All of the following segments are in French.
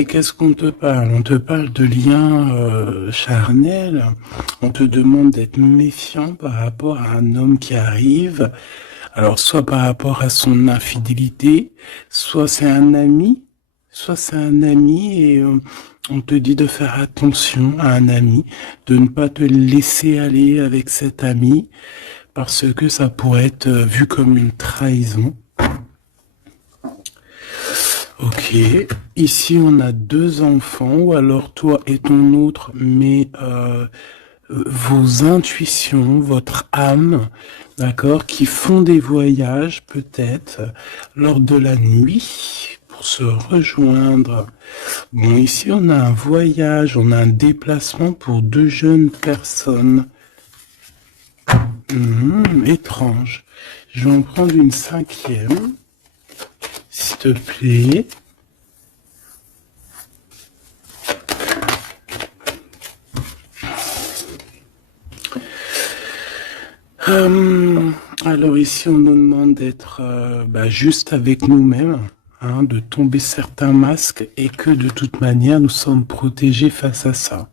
Et qu'est-ce qu'on te parle? On te parle de liens charnels. On te demande d'être méfiant par rapport à un homme qui arrive. Alors, soit par rapport à son infidélité, soit c'est un ami et on te dit de faire attention à un ami, de ne pas te laisser aller avec cet ami parce que ça pourrait être vu comme une trahison. Ok, ici on a deux enfants, ou alors toi et ton autre, mais vos intuitions, votre âme, d'accord, qui font des voyages peut-être lors de la nuit pour se rejoindre. Bon, ici on a un voyage, on a un déplacement pour deux jeunes personnes. Étrange. Je vais en prendre une cinquième, s'il te plaît. Alors ici, on nous demande d'être juste avec nous-mêmes, hein, de tomber certains masques et que de toute manière, nous sommes protégés face à ça.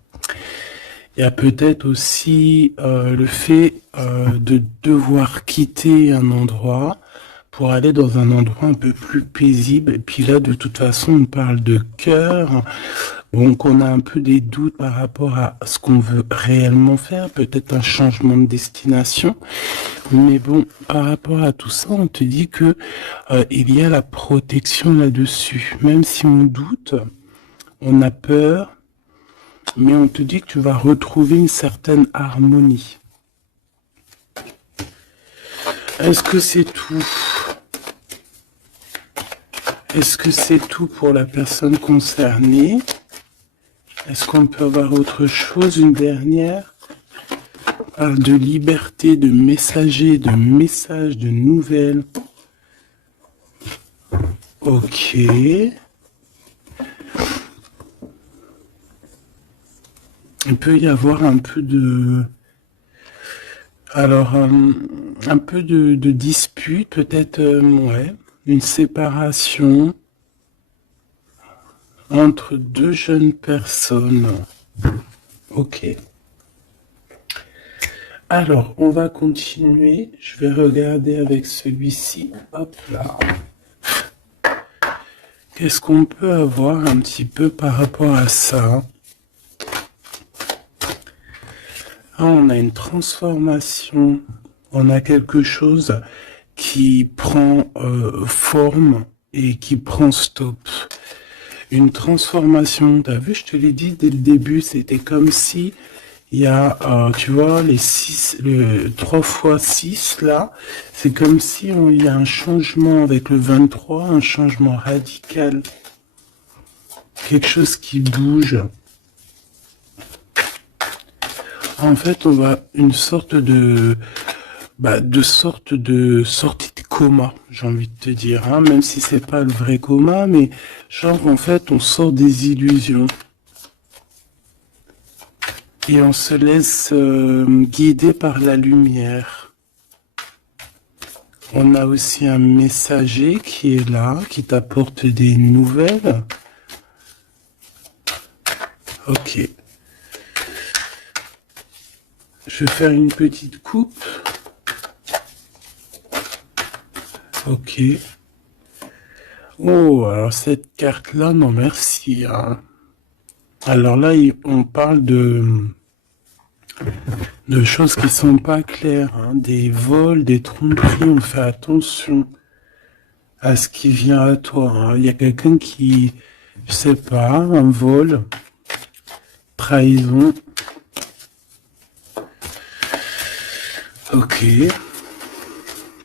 Il y a peut-être aussi le fait de devoir quitter un endroit pour aller dans un endroit un peu plus paisible. Et puis là, de toute façon, on parle de cœur. Donc, on a un peu des doutes par rapport à ce qu'on veut réellement faire. Peut-être un changement de destination. Mais bon, par rapport à tout ça, on te dit que il y a la protection là-dessus. Même si on doute, on a peur, mais on te dit que tu vas retrouver une certaine harmonie. Est-ce que c'est tout? Est-ce que c'est tout pour la personne concernée? Est-ce qu'on peut avoir autre chose, une dernière? On parle de liberté, de messager, de messages, de nouvelles. Ok. Il peut y avoir un peu de... Alors, un peu de dispute, peut-être, ouais, une séparation entre deux jeunes personnes. Ok. Alors, on va continuer. Je vais regarder avec celui-ci. Hop là. Qu'est-ce qu'on peut avoir un petit peu par rapport à ça? Ah, on a une transformation. On a quelque chose qui prend forme et qui prend stop. Une transformation. T'as vu, je te l'ai dit dès le début, c'était comme si il y a, tu vois, le 3 fois 6 là, c'est comme si il y a un changement avec le 23, un changement radical. Quelque chose qui bouge. En fait, on va une sorte de sortie de coma, j'ai envie de te dire, hein, même si c'est pas le vrai coma, mais genre en fait, on sort des illusions et on se laisse guider par la lumière. On a aussi un messager qui est là, qui t'apporte des nouvelles. Ok. Je vais faire une petite coupe. Ok. Oh, alors cette carte-là, non merci. Hein. Alors là, on parle de choses qui sont pas claires. Hein. Des vols, des tromperies, on fait attention à ce qui vient à toi. Hein. Il y a quelqu'un qui, je sais pas, un vol, trahison. Ok.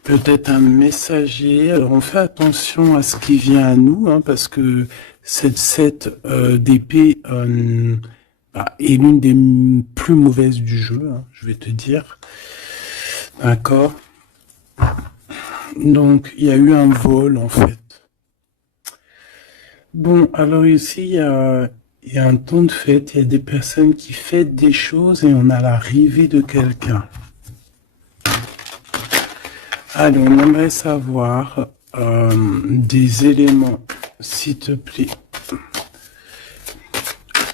Peut-être un messager. Alors on fait attention à ce qui vient à nous, hein, parce que cette d'épée est l'une des plus mauvaises du jeu, hein, je vais te dire. D'accord. Donc il y a eu un vol en fait. Bon, alors ici il y a un temps de fête, il y a des personnes qui fêtent des choses et on a l'arrivée de quelqu'un. Allez, on aimerait savoir des éléments, s'il te plaît.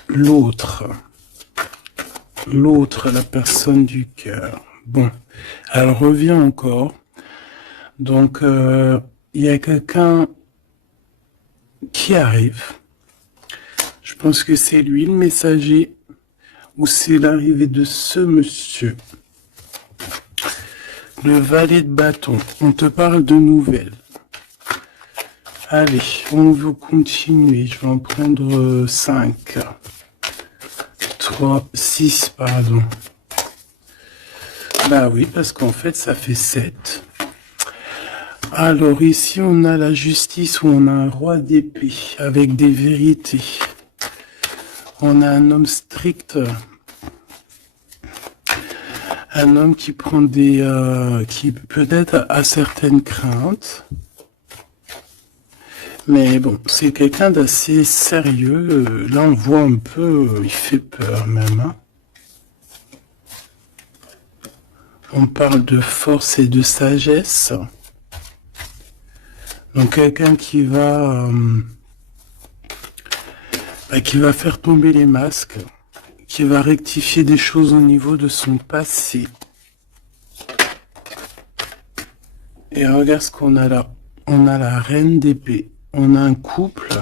l'autre, la personne du cœur. Bon, elle revient encore. Donc, il y a quelqu'un qui arrive. Je pense que c'est lui le messager ou c'est l'arrivée de ce monsieur. Le valet de bâton. On te parle de nouvelles. Allez, on veut continuer. Je vais en prendre 5. 3, 6, pardon. Bah oui, parce qu'en fait, ça fait 7. Alors ici, on a la justice où on a un roi d'épée avec des vérités. On a un homme strict. Un homme qui prend des... qui peut-être a certaines craintes. Mais bon, c'est quelqu'un d'assez sérieux. Là, on voit un peu... il fait peur même. Hein. On parle de force et de sagesse. Donc quelqu'un qui va faire tomber les masques, qui va rectifier des choses au niveau de son passé. Et regarde ce qu'on a là. On a la reine d'épée. On a un couple.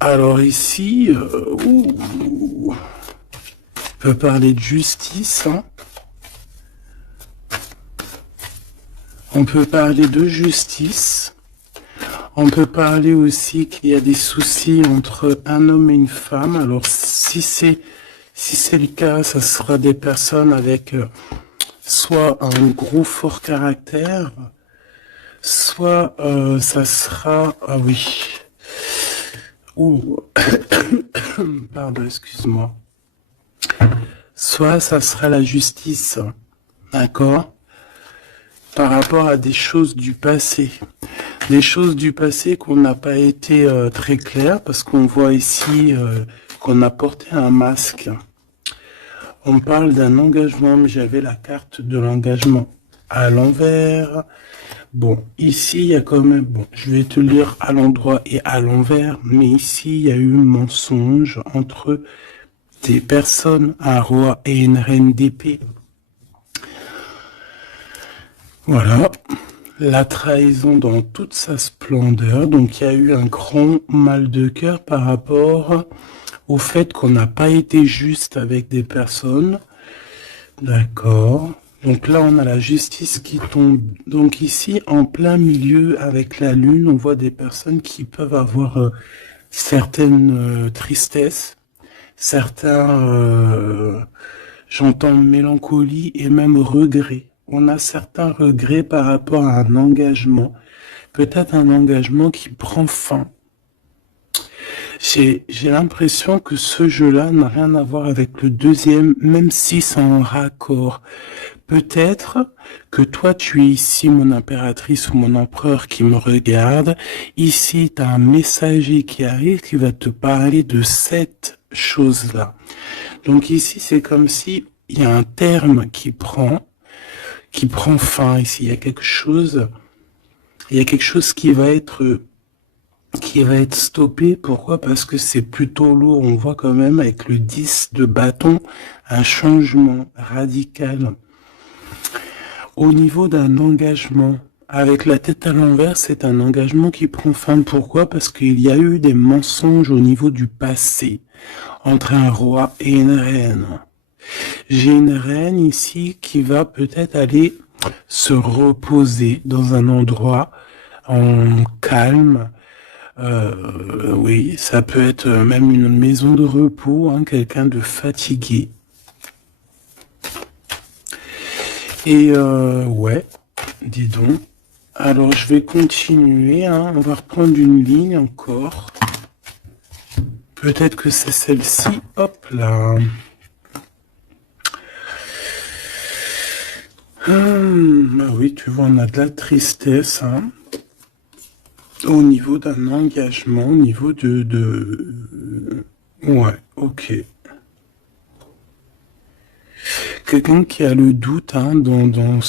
Alors ici, on peut parler de justice. Hein. On peut parler de justice. On peut parler aussi qu'il y a des soucis entre un homme et une femme. Alors si c'est le cas, ça sera des personnes avec soit un gros fort caractère, soit ça sera... Ah oui. Ouh. Pardon, excuse-moi. Soit ça sera la justice. D'accord ? Par rapport à des choses du passé. Des choses du passé qu'on n'a pas été très claires, parce qu'on voit ici qu'on a porté un masque. On parle d'un engagement, mais j'avais la carte de l'engagement à l'envers. Bon, ici, il y a quand même... Bon, je vais te lire à l'endroit et à l'envers, mais ici, il y a eu un mensonge entre des personnes, un roi et une reine d'épée. Voilà, la trahison dans toute sa splendeur. Donc, il y a eu un grand mal de cœur par rapport au fait qu'on n'a pas été juste avec des personnes. D'accord. Donc là, on a la justice qui tombe. Donc ici, en plein milieu avec la lune, on voit des personnes qui peuvent avoir certaines tristesses, certains, j'entends mélancolie et même regret. On a certains regrets par rapport à un engagement, peut-être un engagement qui prend fin. J'ai l'impression que ce jeu-là n'a rien à voir avec le deuxième, même si c'est en raccord. Peut-être que toi, tu es ici, mon impératrice ou mon empereur qui me regarde. Ici, tu as un messager qui arrive qui va te parler de cette chose-là. Donc ici, c'est comme si il y a un terme qui prend fin ici. Il y a quelque chose qui va être stoppé. Pourquoi? Parce que c'est plutôt lourd. On voit quand même avec le 10 de bâton un changement radical. Au niveau d'un engagement, avec la tête à l'envers, c'est un engagement qui prend fin. Pourquoi? Parce qu'il y a eu des mensonges au niveau du passé entre un roi et une reine. J'ai une reine ici qui va peut-être aller se reposer dans un endroit en calme. Oui, ça peut être même une maison de repos, hein, quelqu'un de fatigué. Et ouais, dis donc. Alors je vais continuer, hein, on va reprendre une ligne encore. Peut-être que c'est celle-ci, hop là. Ah oui, tu vois, on a de la tristesse, hein. Au niveau d'un engagement, au niveau ouais, ok. Quelqu'un qui a le doute hein, dans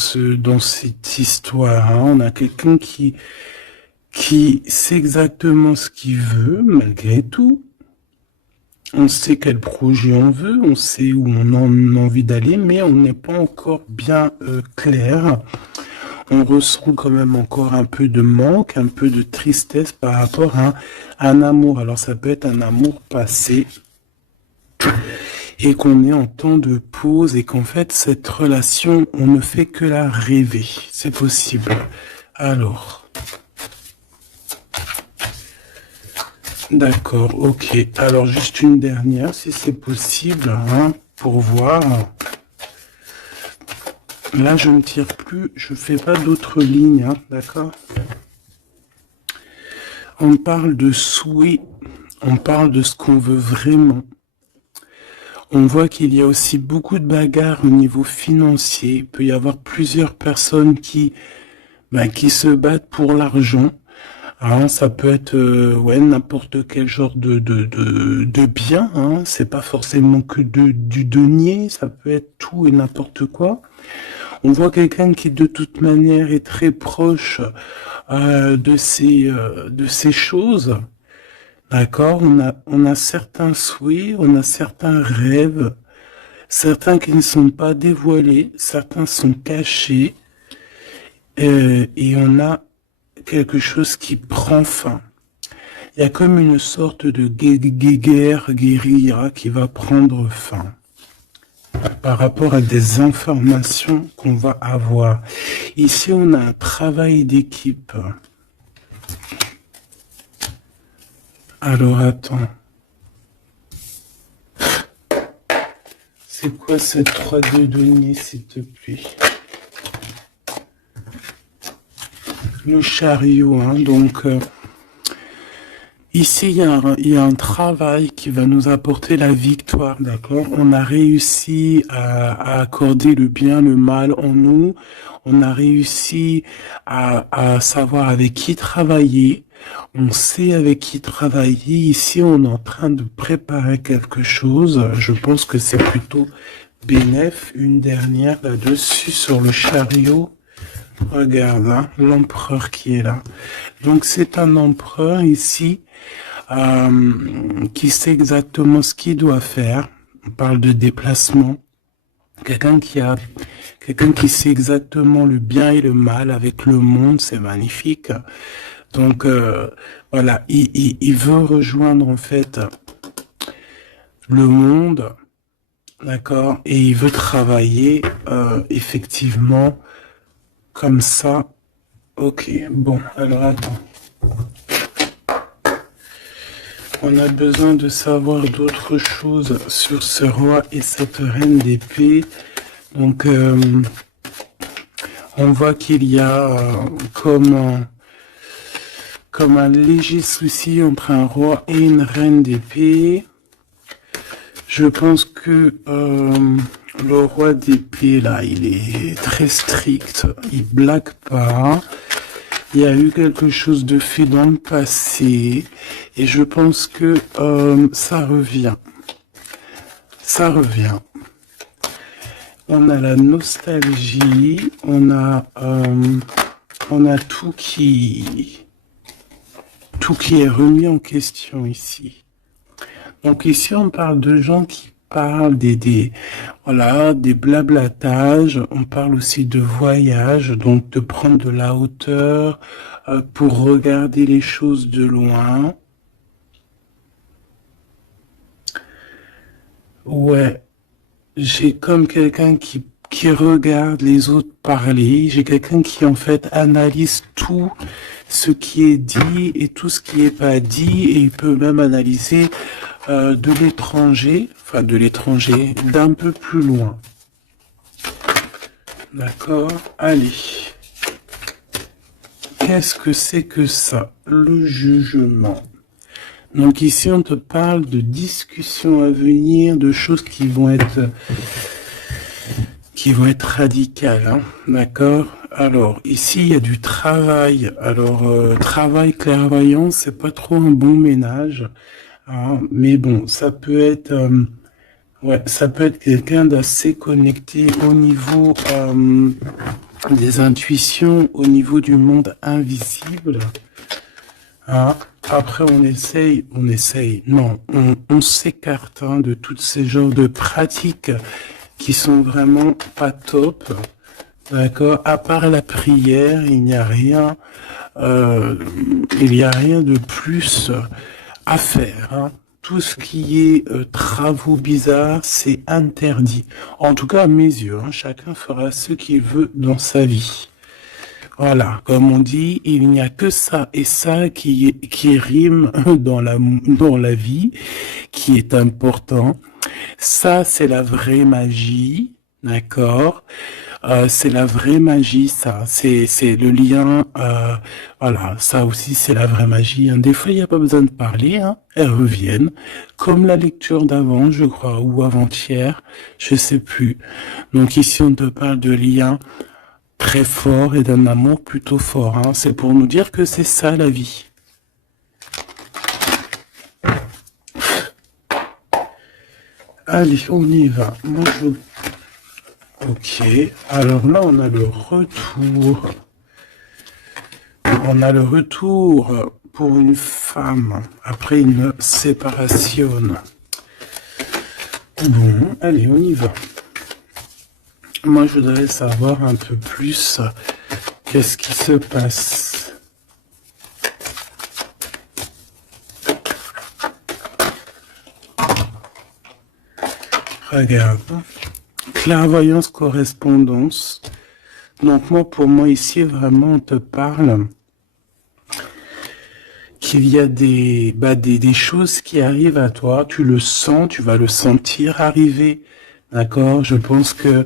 cette histoire. Hein. On a quelqu'un qui sait exactement ce qu'il veut, malgré tout. On sait quel projet on veut, on sait où on a envie d'aller, mais on n'est pas encore bien clair. On ressent quand même encore un peu de manque, un peu de tristesse par rapport à un amour. Alors ça peut être un amour passé et qu'on est en temps de pause et qu'en fait cette relation, on ne fait que la rêver. C'est possible. Alors, d'accord, ok. Alors juste une dernière, si c'est possible, hein, pour voir. Là, je ne tire plus, je fais pas d'autres lignes, hein, d'accord? On parle de souhait, on parle de ce qu'on veut vraiment. On voit qu'il y a aussi beaucoup de bagarres au niveau financier. Il peut y avoir plusieurs personnes qui se battent pour l'argent. Hein, ça peut être ouais, n'importe quel genre de bien. Hein. C'est pas forcément que du denier, ça peut être tout et n'importe quoi. On voit quelqu'un qui de toute manière est très proche de ces choses. D'accord, on a certains souhaits, on a certains rêves, certains qui ne sont pas dévoilés, certains sont cachés, et on a quelque chose qui prend fin. Il y a comme une sorte de guérilla qui va prendre fin par rapport à des informations qu'on va avoir. Ici, on a un travail d'équipe. Alors, attends. C'est quoi cette 3D donnée, s'il te plaît? Le chariot, hein, donc... ici, il y a un travail qui va nous apporter la victoire, d'accord? On a réussi à accorder le bien, le mal en nous. On a réussi à savoir avec qui travailler. On sait avec qui travailler. Ici, on est en train de préparer quelque chose. Je pense que c'est plutôt bénéf. Une dernière là-dessus sur le chariot. Regarde, hein, l'empereur qui est là. Donc, c'est un empereur ici qui sait exactement ce qu'il doit faire. On parle de déplacement. Quelqu'un qui sait exactement le bien et le mal avec le monde, c'est magnifique. Donc voilà, il veut rejoindre en fait le monde, d'accord, et il veut travailler effectivement comme ça. Ok, bon, alors attends. On a besoin de savoir d'autres choses sur ce roi et cette reine d'épée. Donc, on voit qu'il y a comme un léger souci entre un roi et une reine d'épée. Je pense que le roi d'épée, là, il est très strict. Il blague pas. Il y a eu quelque chose de fait dans le passé. Et je pense que ça revient. Ça revient. On a la nostalgie. On a tout qui est remis en question ici. Donc ici, on parle de gens qui parlent des blablatages. On parle aussi de voyage, donc de prendre de la hauteur pour regarder les choses de loin. Ouais, j'ai comme quelqu'un qui regarde les autres parler. J'ai quelqu'un qui en fait analyse tout ce qui est dit et tout ce qui est pas dit, et il peut même analyser de l'étranger, d'un peu plus loin. D'accord? Allez. Qu'est-ce que c'est que ça? Le jugement. Donc ici, on te parle de discussions à venir, de choses qui vont être radicales, hein, d'accord? Alors, ici, il y a du travail. Alors, travail clairvoyant, c'est pas trop un bon ménage, hein, mais bon, ça peut être quelqu'un d'assez connecté au niveau des intuitions, au niveau du monde invisible, hein. Après, non, on s'écarte hein, de tous ces genres de pratiques qui sont vraiment pas top. D'accord? À part la prière, euh, il n'y a rien de plus à faire. Hein. Tout ce qui est travaux bizarres, c'est interdit. En tout cas, à mes yeux, hein, chacun fera ce qu'il veut dans sa vie. Voilà, comme on dit, il n'y a que ça et ça qui rime dans la vie, qui est important. Ça, c'est la vraie magie, d'accord? C'est la vraie magie, ça. C'est le lien. Voilà, ça aussi, c'est la vraie magie. Hein. Des fois, il n'y a pas besoin de parler. Hein. Elles reviennent, comme la lecture d'avant, je crois, ou avant-hier, je sais plus. Donc ici, on te parle de lien très fort et d'un amour plutôt fort. Hein. C'est pour nous dire que c'est ça la vie. Allez, on y va. Moi, je... Ok. Alors là, on a le retour. On a le retour pour une femme après une séparation. Bon, allez, on y va. Moi, je voudrais savoir un peu plus qu'est-ce qui se passe. Regarde. Clairvoyance, correspondance. Donc moi, pour moi, ici, vraiment, on te parle qu'il y a des choses qui arrivent à toi. Tu le sens, tu vas le sentir arriver. D'accord? Je pense que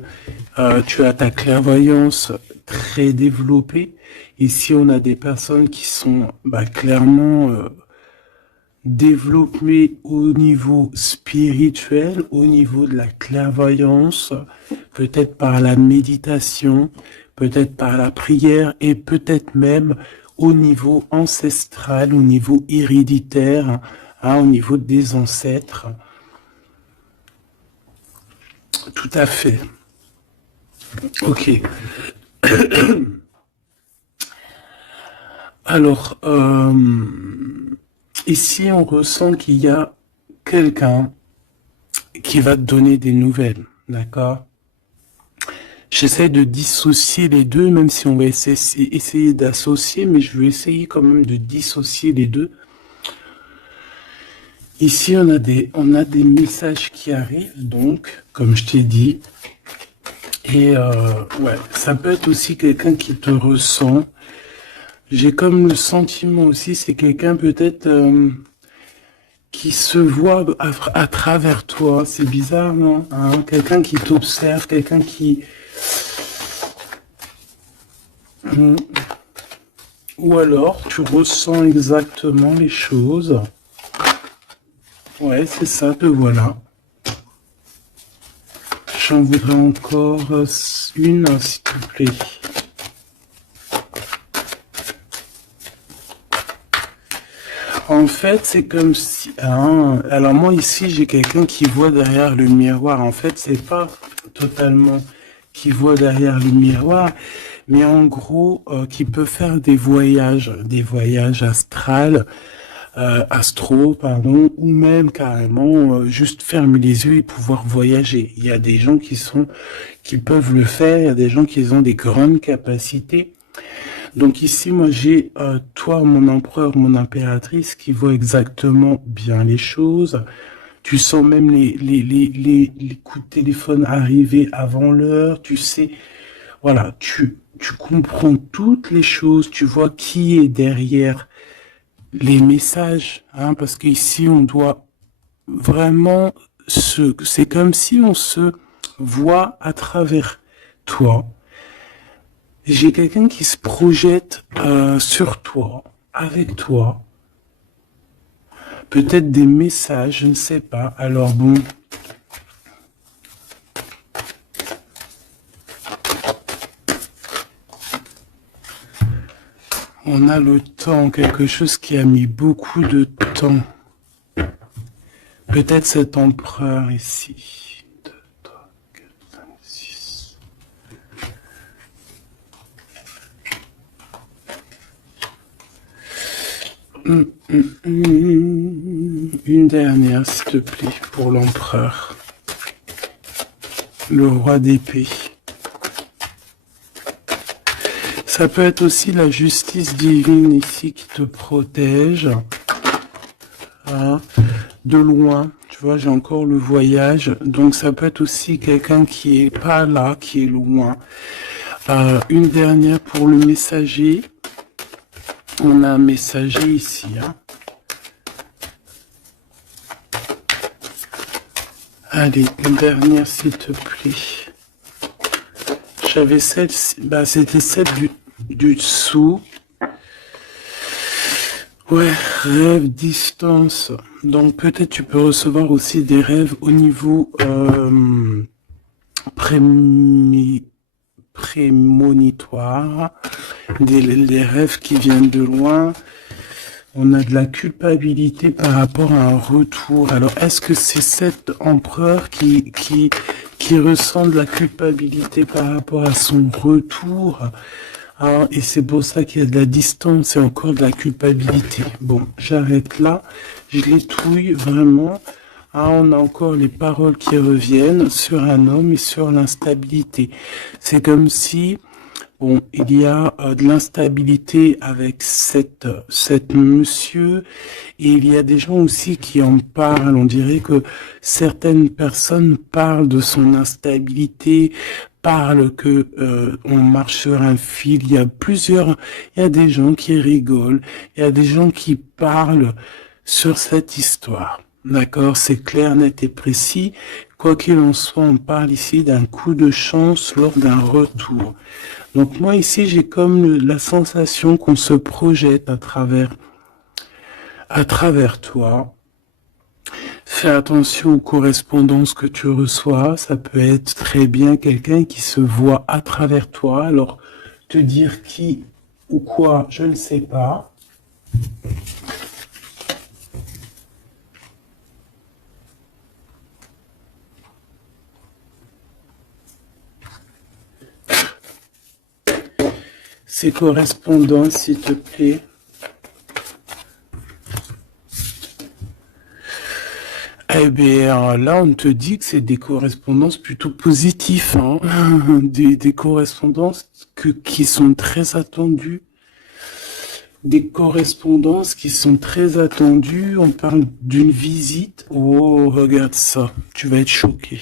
tu as ta clairvoyance très développée. Ici, on a des personnes qui sont clairement développées au niveau spirituel, au niveau de la clairvoyance, peut-être par la méditation, peut-être par la prière et peut-être même au niveau ancestral, au niveau héréditaire, hein, au niveau des ancêtres. Tout à fait. Ok. Alors, ici, on ressent qu'il y a quelqu'un qui va te donner des nouvelles, d'accord? J'essaie de dissocier les deux, même si on va essayer d'associer, mais je vais essayer quand même de dissocier les deux. Ici, on a des messages qui arrivent, donc, comme je t'ai dit. Et ouais, ça peut être aussi quelqu'un qui te ressent. J'ai comme le sentiment aussi, c'est quelqu'un peut-être qui se voit à travers toi. C'est bizarre, non? Hein, quelqu'un qui t'observe, quelqu'un qui... Ou alors, tu ressens exactement les choses. Ouais, c'est ça, te voilà. J'en voudrais encore une, s'il te plaît. En fait, c'est comme si... Hein, alors moi, ici, j'ai quelqu'un qui voit derrière le miroir. En fait, c'est pas totalement qui voit derrière le miroir, mais en gros, qui peut faire des voyages astro, pardon, ou même carrément juste fermer les yeux et pouvoir voyager. Il y a des gens qui peuvent le faire, il y a des gens qui ont des grandes capacités. Donc ici, moi, j'ai toi, mon empereur, mon impératrice, qui voit exactement bien les choses. Tu sens même les coups de téléphone arriver avant l'heure. Tu sais, voilà, tu comprends toutes les choses. Tu vois qui est derrière les messages, hein, parce qu'ici, on doit vraiment c'est comme si on se voit à travers toi. J'ai quelqu'un qui se projette sur toi, avec toi. Peut-être des messages, je ne sais pas. Alors bon. On a le temps, quelque chose qui a mis beaucoup de temps. Peut-être cet empereur ici. 2, 3, 4, 5, 6. Une dernière, s'il te plaît, pour l'empereur. Le roi d'épée. Ça peut être aussi la justice divine ici qui te protège. Hein, de loin, tu vois, j'ai encore le voyage. Donc ça peut être aussi quelqu'un qui est pas là, qui est loin. Une dernière pour le messager. On a un messager ici. Hein. Allez, une dernière s'il te plaît. J'avais celle, bah c'était celle du dessous. Ouais, rêve, distance. Donc peut-être tu peux recevoir aussi des rêves au niveau prémonitoire, des rêves qui viennent de loin. On a de la culpabilité par rapport à un retour. Alors, est-ce que c'est cet empereur qui ressent de la culpabilité par rapport à son retour? Ah, et c'est pour ça qu'il y a de la distance et encore de la culpabilité. Bon, j'arrête là. Je les touille vraiment. Ah, on a encore les paroles qui reviennent sur un homme et sur l'instabilité. C'est comme si... Bon, il y a de l'instabilité avec cette monsieur, et il y a des gens aussi qui en parlent. On dirait que certaines personnes parlent de son instabilité, parlent que on marche sur un fil. Il y a des gens qui rigolent, il y a des gens qui parlent sur cette histoire. D'accord, c'est clair, net et précis. Quoi qu'il en soit, on parle ici d'un coup de chance lors d'un retour. Donc moi ici, j'ai comme la sensation qu'on se projette à travers toi. Fais attention aux correspondances que tu reçois. Ça peut être très bien quelqu'un qui se voit à travers toi. Alors, te dire qui ou quoi, je ne sais pas. Ces correspondances, s'il te plaît. Eh bien, là, on te dit que c'est des correspondances plutôt positives, hein. Des correspondances qui sont très attendues. Des correspondances qui sont très attendues. On parle d'une visite. Oh, regarde ça. Tu vas être choqué.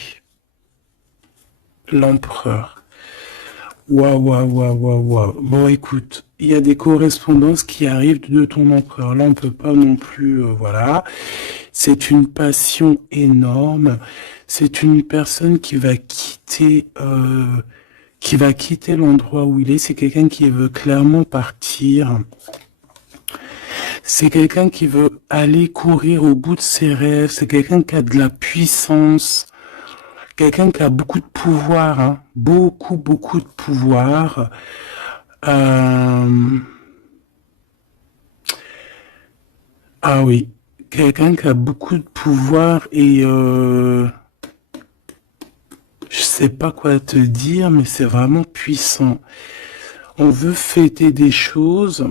L'empereur. Waouh, waouh, waouh, waouh, waouh. Bon, écoute, il y a des correspondances qui arrivent de ton empereur. Là, on peut pas non plus, voilà. C'est une passion énorme. C'est une personne qui va quitter l'endroit où il est. C'est quelqu'un qui veut clairement partir. C'est quelqu'un qui veut aller courir au bout de ses rêves. C'est quelqu'un qui a de la puissance. Quelqu'un qui a beaucoup de pouvoir, hein. Beaucoup, beaucoup de pouvoir. Ah oui, quelqu'un qui a beaucoup de pouvoir et je sais pas quoi te dire, mais c'est vraiment puissant. On veut fêter des choses,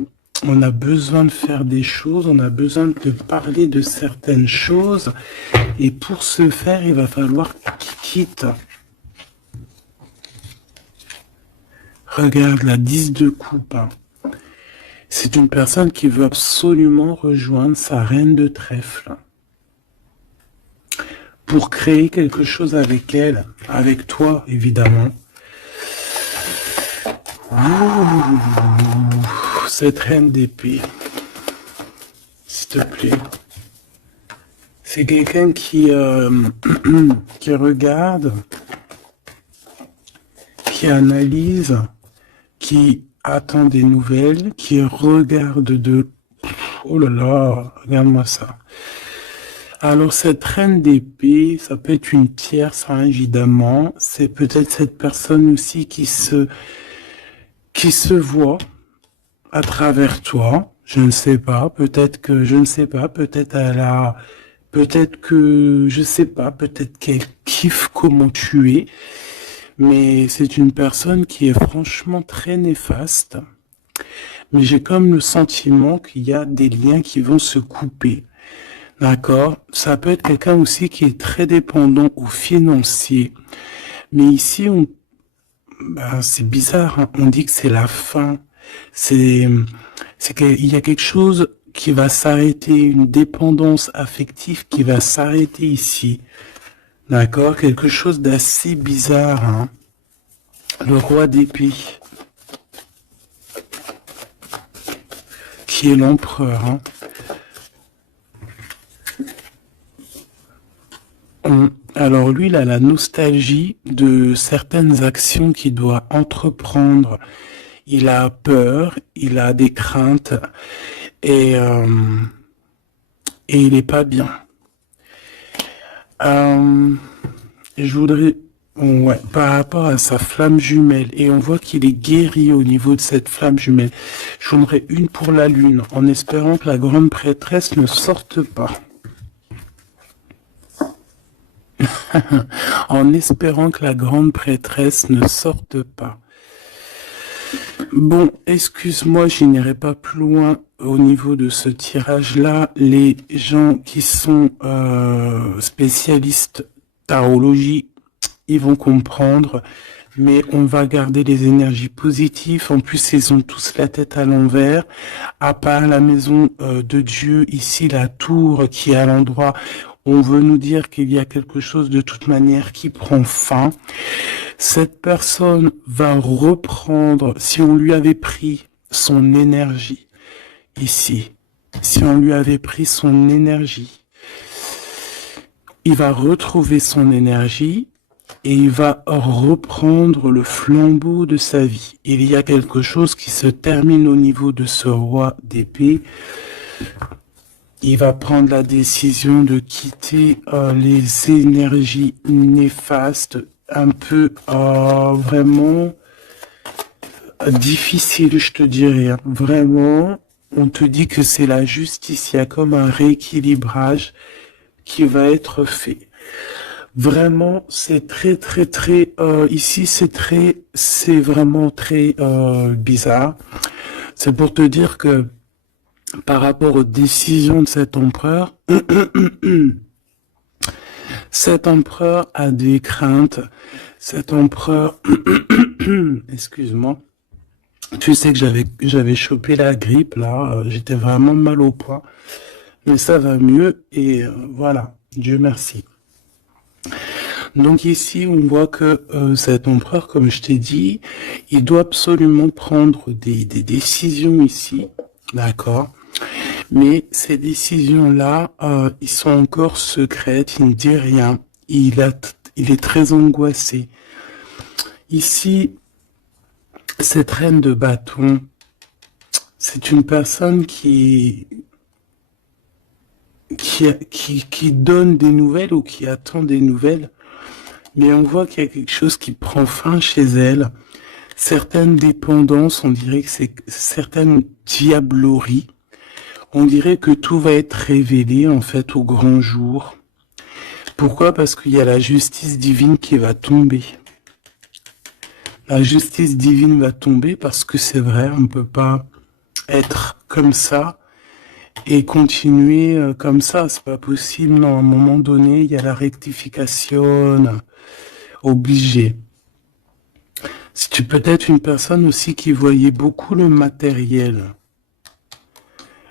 on a besoin de faire des choses, on a besoin de parler de certaines choses, et pour ce faire, il va falloir qu'il quitte. Regarde la 10 de coupe. Hein. C'est une personne qui veut absolument rejoindre sa reine de trèfle pour créer quelque chose avec elle, avec toi évidemment. Ouh, cette reine d'épée, s'il te plaît. C'est quelqu'un qui regarde, qui analyse, qui attend des nouvelles, qui regarde de... Oh là là, regarde-moi ça. Alors cette reine d'épée, ça peut être une tierce, hein, évidemment. C'est peut-être cette personne aussi qui se voit à travers toi. Je ne sais pas. Peut-être que je ne sais pas. Peut-être que je sais pas. Peut-être qu'elle kiffe comment tu es. Mais c'est une personne qui est franchement très néfaste. mais j'ai comme le sentiment qu'il y a des liens qui vont se couper. D'accord? Ça peut être quelqu'un aussi qui est très dépendant au financier. Mais ici, c'est bizarre, hein. On dit que c'est la fin. C'est, c'est qu'il y a quelque chose qui va s'arrêter, une dépendance affective qui va s'arrêter ici. D'accord? Quelque chose d'assez bizarre, hein. Le roi d'épée, qui est l'empereur, hein. Alors lui, il a la nostalgie de certaines actions qu'il doit entreprendre. Il a peur, il a des craintes et, euh, et il est pas bien. Je voudrais, ouais, par rapport à sa flamme jumelle, et on voit qu'il est guéri au niveau de cette flamme jumelle. Je voudrais une pour la lune, en espérant que la grande prêtresse ne sorte pas. En espérant que la grande prêtresse ne sorte pas. Bon, excuse-moi, je n'irai pas plus loin au niveau de ce tirage-là. Les gens qui sont spécialistes tarologie, ils vont comprendre, mais on va garder les énergies positives. En plus, ils ont tous la tête à l'envers. À part la maison de Dieu, ici, la tour qui est à l'endroit, on veut nous dire qu'il y a quelque chose de toute manière qui prend fin. Cette personne va reprendre, si on lui avait pris son énergie, ici, si on lui avait pris son énergie, il va retrouver son énergie et il va reprendre le flambeau de sa vie. Il y a quelque chose qui se termine au niveau de ce roi d'épée. Il va prendre la décision de quitter les énergies néfastes, un peu vraiment difficile, je te dirais. Hein. Vraiment, on te dit que c'est la justice. Il y a comme un rééquilibrage qui va être fait. Vraiment, c'est très ici c'est vraiment très bizarre. C'est pour te dire que par rapport aux décisions de cet empereur, cet empereur a des craintes. Cet empereur, excuse-moi, tu sais que j'avais chopé la grippe là, j'étais vraiment mal au poids, mais ça va mieux et voilà, Dieu merci. Donc ici, on voit que cet empereur, comme je t'ai dit, il doit absolument prendre des décisions ici, d'accord? Mais ces décisions-là, ils sont encore secrètes, il ne dit rien, il est très angoissé. Ici, cette reine de bâton, c'est une personne qui donne des nouvelles ou qui attend des nouvelles, mais on voit qu'il y a quelque chose qui prend fin chez elle. Certaines dépendances, on dirait que c'est certaines diableries. On dirait que tout va être révélé en fait au grand jour. Pourquoi? Parce qu'il y a la justice divine qui va tomber. La justice divine va tomber parce que c'est vrai, on ne peut pas être comme ça et continuer comme ça. C'est pas possible. Non, à un moment donné, il y a la rectification obligée. Si tu peux être une personne aussi qui voyait beaucoup le matériel.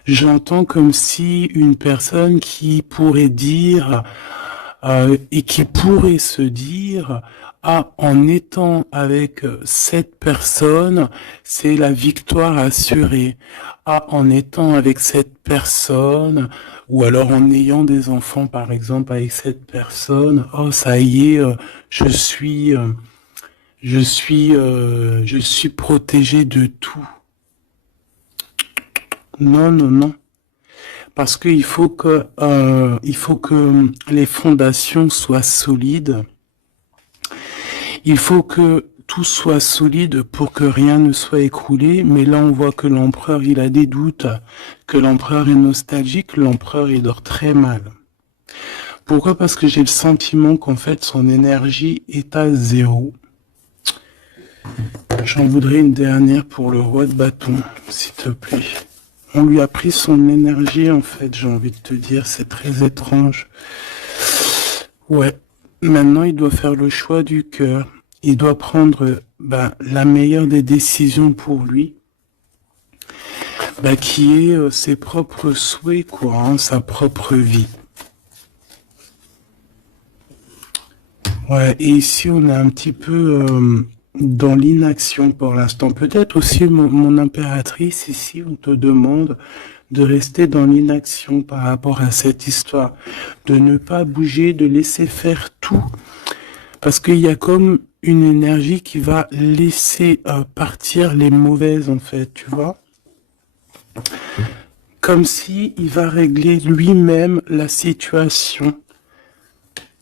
J'entends comme si une personne qui pourrait dire et qui pourrait se dire en étant avec cette personne, c'est la victoire assurée. En étant avec cette personne, ou alors en ayant des enfants par exemple avec cette personne, ça y est, je suis protégé de tout. Non, non, non. Parce qu'il faut que les fondations soient solides. Il faut que tout soit solide pour que rien ne soit écroulé. Mais là, on voit que l'empereur, il a des doutes, que l'empereur est nostalgique, l'empereur, il dort très mal. Pourquoi? Parce que j'ai le sentiment qu'en fait, son énergie est à zéro. J'en voudrais une dernière pour le roi de bâton, s'il te plaît. On lui a pris son énergie, en fait, j'ai envie de te dire, c'est très étrange. Ouais, maintenant il doit faire le choix du cœur. Il doit prendre la meilleure des décisions pour lui, qui est ses propres souhaits, quoi, hein, sa propre vie. Ouais, et ici on est un petit peu dans l'inaction pour l'instant. Peut-être aussi mon impératrice, ici on te demande de rester dans l'inaction par rapport à cette histoire, de ne pas bouger, de laisser faire tout, parce qu'il y a comme une énergie qui va laisser partir les mauvaises en fait, tu vois, comme si il va régler lui-même la situation.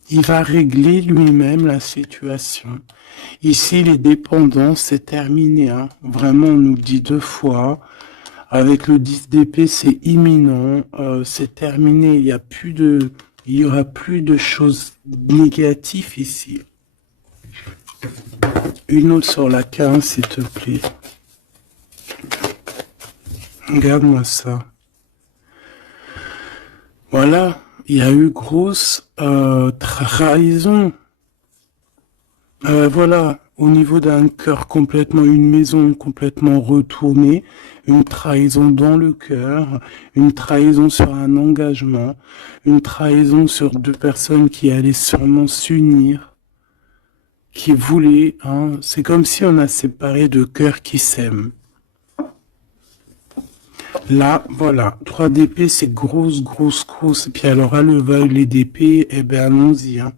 Il va régler lui-même la situation. Ici, les dépendances, c'est terminé. Hein. Vraiment, on nous le dit 2 fois. Avec le 10 d'épée, c'est imminent. C'est terminé. Il y aura plus de choses négatives ici. Une autre sur la 15, s'il te plaît. Regarde-moi ça. Voilà. Il y a eu grosse trahison. Voilà, au niveau d'un cœur complètement, une maison complètement retournée, une trahison dans le cœur, une trahison sur un engagement, une trahison sur 2 personnes qui allaient sûrement s'unir, qui voulaient, hein, c'est comme si on a séparé 2 cœurs qui s'aiment. Là, voilà, 3 d'épée, c'est grosse. Et puis alors, à le violet d'épée, eh ben allons-y, hein.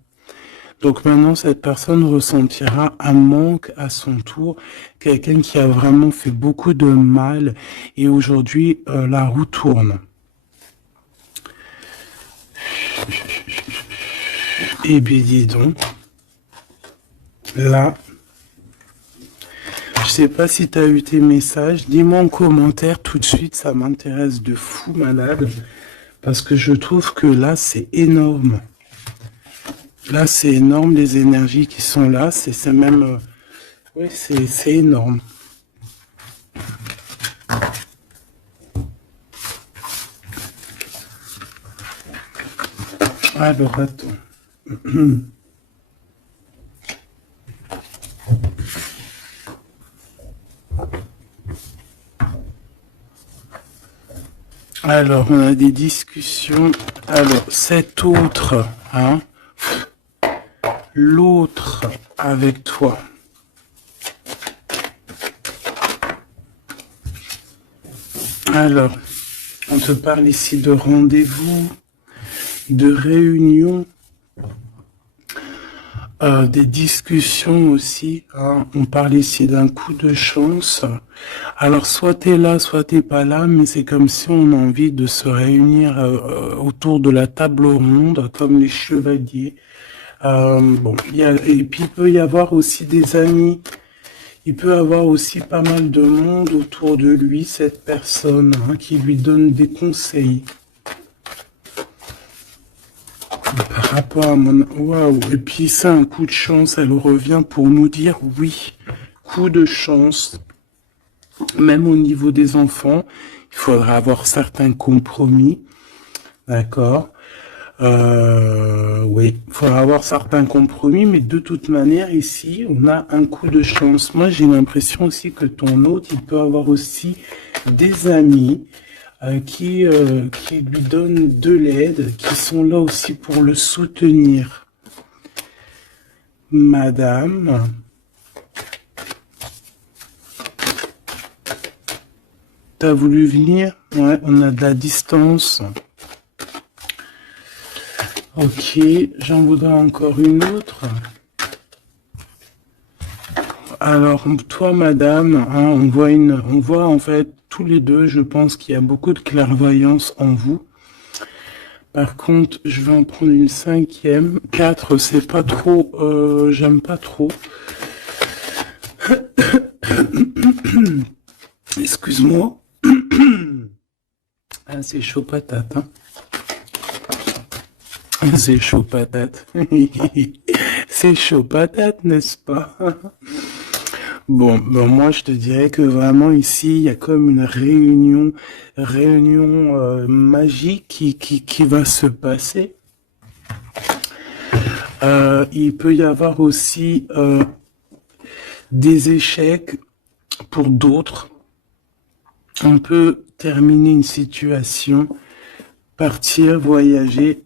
Donc maintenant, cette personne ressentira un manque à son tour, quelqu'un qui a vraiment fait beaucoup de mal, et aujourd'hui, la roue tourne. Eh bien, dis donc, là, je sais pas si tu as eu tes messages, dis-moi en commentaire tout de suite, ça m'intéresse de fou malade, parce que je trouve que là, c'est énorme. Là, c'est énorme, les énergies qui sont là, c'est même... oui, c'est énorme. Alors, attends. Alors, on a des discussions. Alors, cet autre, hein, l'autre avec toi. Alors, on te parle ici de rendez-vous, de réunion, des discussions aussi. Hein. On parle ici d'un coup de chance. Alors, soit t'es là, soit t'es pas là, mais c'est comme si on a envie de se réunir autour de la table ronde, comme les chevaliers. Bon, et puis il peut y avoir aussi des amis. Il peut avoir aussi pas mal de monde autour de lui, cette personne, hein, qui lui donne des conseils. Par rapport à mon... Waouh. Et puis c'est un coup de chance, elle revient pour nous dire oui, coup de chance. Même au niveau des enfants, il faudra avoir certains compromis. D'accord. Oui, il faudra avoir certains compromis, mais de toute manière, ici, on a un coup de chance. Moi, j'ai l'impression aussi que ton hôte, il peut avoir aussi des amis qui lui donnent de l'aide, qui sont là aussi pour le soutenir. Madame, t'as voulu venir? Ouais, on a de la distance. Ok, j'en voudrais encore une autre. Alors, toi, madame, hein, on voit en fait tous les deux, je pense qu'il y a beaucoup de clairvoyance en vous. Par contre, je vais en prendre une 5e. 4, c'est pas trop, j'aime pas trop. Excuse-moi. Ah, c'est chaud patate, hein. C'est chaud patate. C'est chaud patate, n'est-ce pas? Bon, moi je te dirais que vraiment ici il y a comme une réunion magique qui va se passer. Il peut y avoir aussi des échecs pour d'autres. On peut terminer une situation, partir, voyager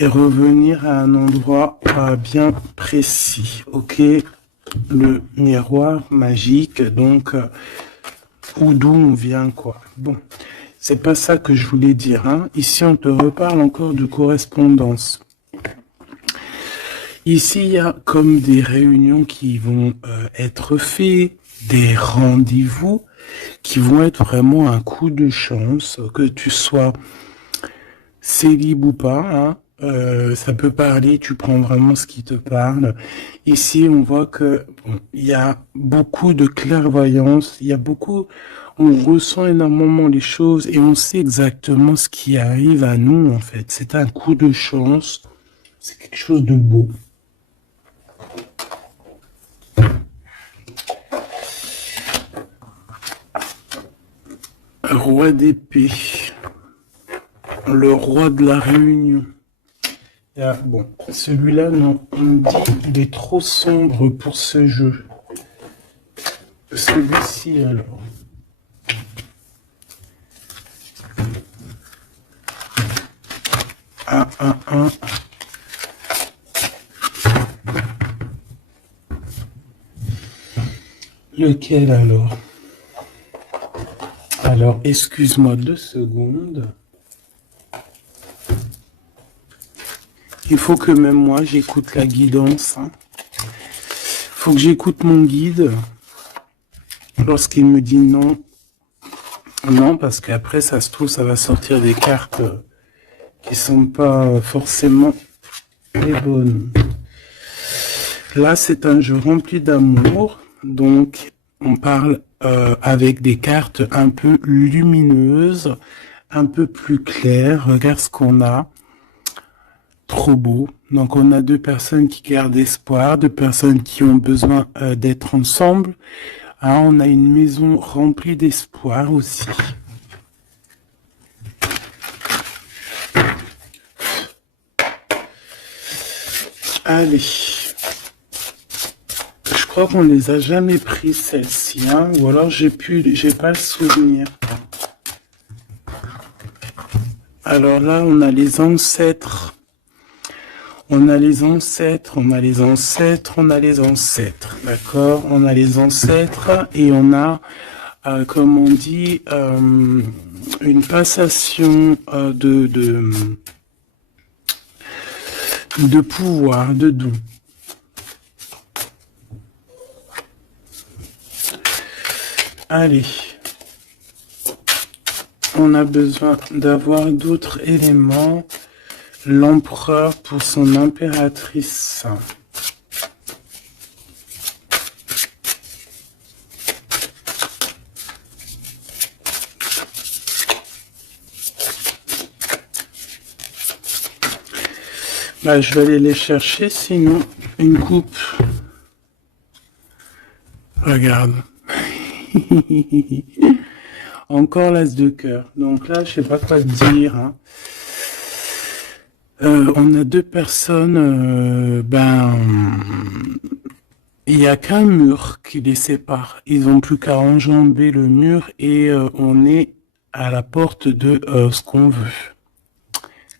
et revenir à un endroit bien précis. Ok, le miroir magique, donc ou d'où on vient, quoi. Bon, c'est pas ça que je voulais dire. Hein. Ici, on te reparle encore de correspondance. Ici, il y a comme des réunions qui vont être faites, des rendez-vous qui vont être vraiment un coup de chance, que tu sois célib ou pas. Hein. Ça peut parler, tu prends vraiment ce qui te parle. Ici, on voit que il y a beaucoup de clairvoyance, il y a beaucoup, on ressent énormément les choses et on sait exactement ce qui arrive à nous en fait. C'est un coup de chance, c'est quelque chose de beau. Roi d'épée, le roi de la réunion. Ah, bon, celui-là, non, on me dit il est trop sombre pour ce jeu. Celui-ci, alors. Ah. Lequel alors? Alors, excuse-moi 2 secondes. Il faut que même moi, j'écoute la guidance. Hein. Faut que j'écoute mon guide lorsqu'il me dit non. Non, parce qu'après, ça se trouve, ça va sortir des cartes qui sont pas forcément les bonnes. Là, c'est un jeu rempli d'amour. Donc, on parle avec des cartes un peu lumineuses, un peu plus claires. Regarde ce qu'on a. Trop beau. Donc, on a 2 personnes qui gardent espoir, 2 personnes qui ont besoin d'être ensemble. Hein, on a une maison remplie d'espoir aussi. Allez. Je crois qu'on les a jamais pris celles-ci, hein, ou alors j'ai pas le souvenir. Alors là, on a les ancêtres. On a les ancêtres, d'accord? On a les ancêtres et on a, comme on dit, une passation de pouvoir, de dons. Allez, on a besoin d'avoir d'autres éléments. L'empereur pour son impératrice. Bah, je vais aller les chercher, sinon une coupe. Regarde. Encore l'as de cœur. Donc là, je sais pas quoi te dire. Hein. On a 2 personnes, il n'y a qu'un mur qui les sépare. Ils n'ont plus qu'à enjamber le mur et on est à la porte de ce qu'on veut.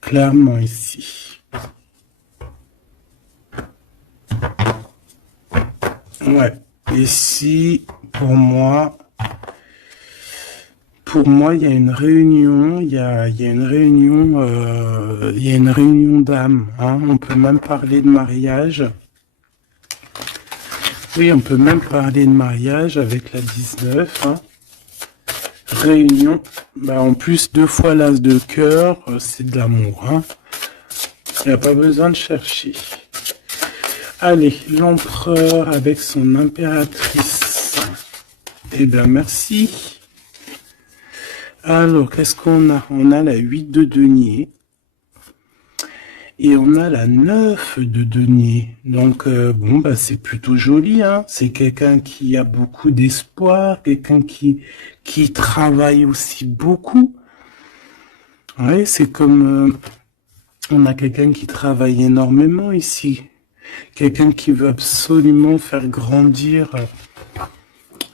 Clairement ici. Ouais. Ici, pour moi, il y a une réunion, il y a une réunion d'âmes. Hein. On peut même parler de mariage. Oui, on peut même parler de mariage avec la 19. Hein. Réunion. Bah, en plus, 2 fois l'as de cœur, c'est de l'amour. Hein. Il n'y a pas besoin de chercher. Allez, l'empereur avec son impératrice. Eh bien, merci. Alors, qu'est-ce qu'on a? On a la 8 de denier. Et on a la 9 de denier. Donc, bon, bah, c'est plutôt joli, hein. C'est quelqu'un qui a beaucoup d'espoir, quelqu'un qui travaille aussi beaucoup. Ouais, c'est comme, on a quelqu'un qui travaille énormément ici. Quelqu'un qui veut absolument faire grandir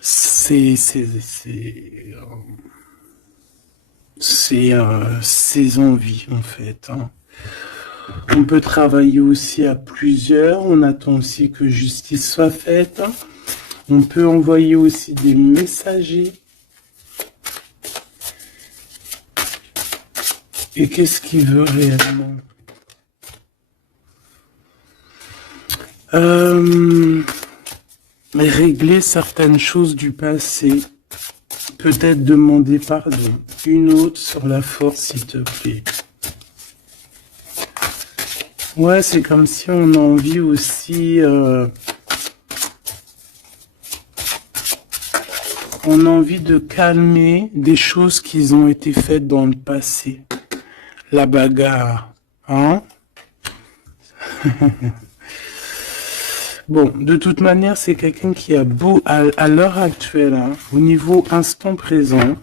ses envies, en fait, hein. On peut travailler aussi à plusieurs. On attend aussi que justice soit faite. On peut envoyer aussi des messagers. Et qu'est-ce qu'il veut réellement? Régler certaines choses du passé. Peut-être demander pardon. Une autre sur la force, s'il te plaît. Ouais, c'est comme si on a envie aussi... on a envie de calmer des choses qui ont été faites dans le passé. La bagarre, hein? Bon, de toute manière, c'est quelqu'un qui a beau, à l'heure actuelle, hein, au niveau instant présent,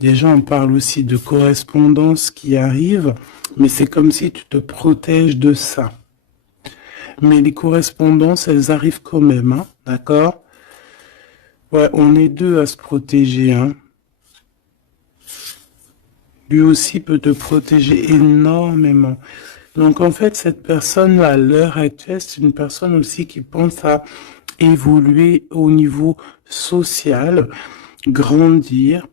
déjà on parle aussi de correspondance qui arrive, mais c'est comme si tu te protèges de ça. Mais les correspondances, elles arrivent quand même, hein, d'accord? Ouais, on est deux à se protéger, hein. Lui aussi peut te protéger énormément. Donc en fait, cette personne à l'heure actuelle, c'est une personne aussi qui pense à évoluer au niveau social, grandir,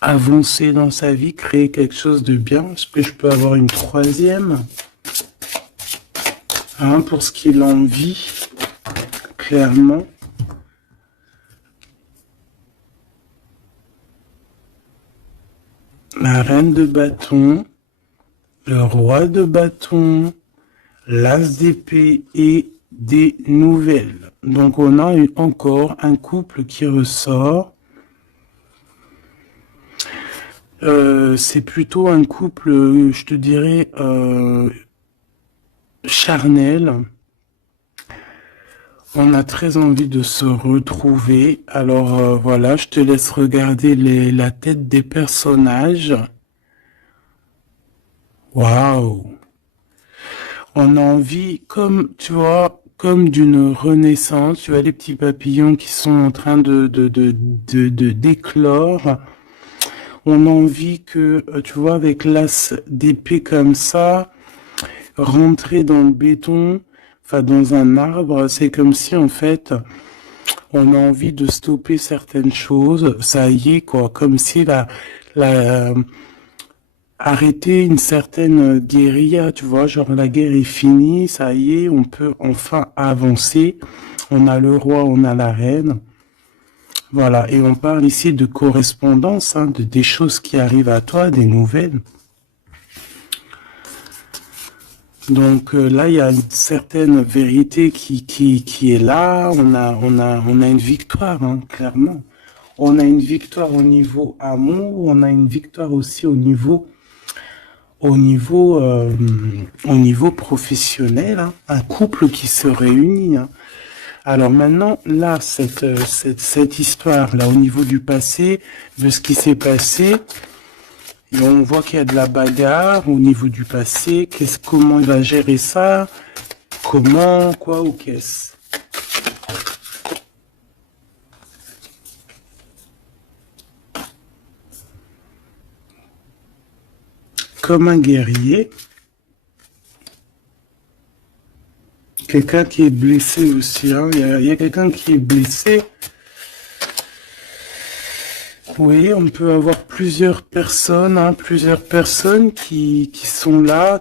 avancer dans sa vie, créer quelque chose de bien. Est-ce que je peux avoir une troisième? Hein, pour ce qu'il en vit, clairement. La reine de bâton, le roi de bâton, l'as d'épée et des nouvelles. Donc on a encore un couple qui ressort. C'est plutôt un couple, je te dirais, charnel. On a très envie de se retrouver. Alors voilà, je te laisse regarder la tête des personnages. Waouh! On a envie, comme, tu vois, comme d'une renaissance. Tu vois les petits papillons qui sont en train de d'éclore. On a envie que, tu vois, avec l'as d'épée comme ça, rentrer dans le béton, enfin dans un arbre, c'est comme si en fait, on a envie de stopper certaines choses. Ça y est, quoi, comme si arrêter une certaine guérilla, tu vois, genre la guerre est finie, ça y est, on peut enfin avancer. On a le roi, on a la reine. Voilà, et on parle ici de correspondance, hein, des choses qui arrivent à toi, des nouvelles. Donc là, il y a une certaine vérité qui est là. On a une victoire, hein, clairement. On a une victoire au niveau amour, on a une victoire aussi au niveau professionnel, hein, un couple qui se réunit, hein. Alors maintenant, là, cette histoire-là, au niveau du passé, de ce qui s'est passé, et on voit qu'il y a de la bagarre au niveau du passé. Comment il va gérer ça? Comment, quoi ou qu'est-ce? Comme un guerrier. Quelqu'un qui est blessé aussi, hein. Il y a quelqu'un qui est blessé. Oui, on peut avoir plusieurs personnes, hein, plusieurs personnes qui sont là,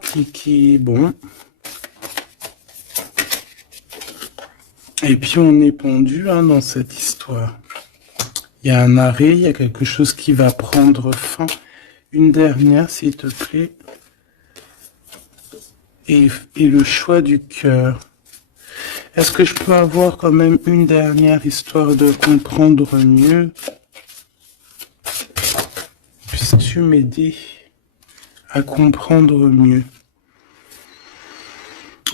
bon. Et puis on est pendu, hein, dans cette histoire. Il y a un arrêt, il y a quelque chose qui va prendre fin. Une dernière, s'il te plaît. Et le choix du cœur. Est-ce que je peux avoir quand même une dernière histoire de comprendre mieux? Puisses-tu m'aider à comprendre mieux?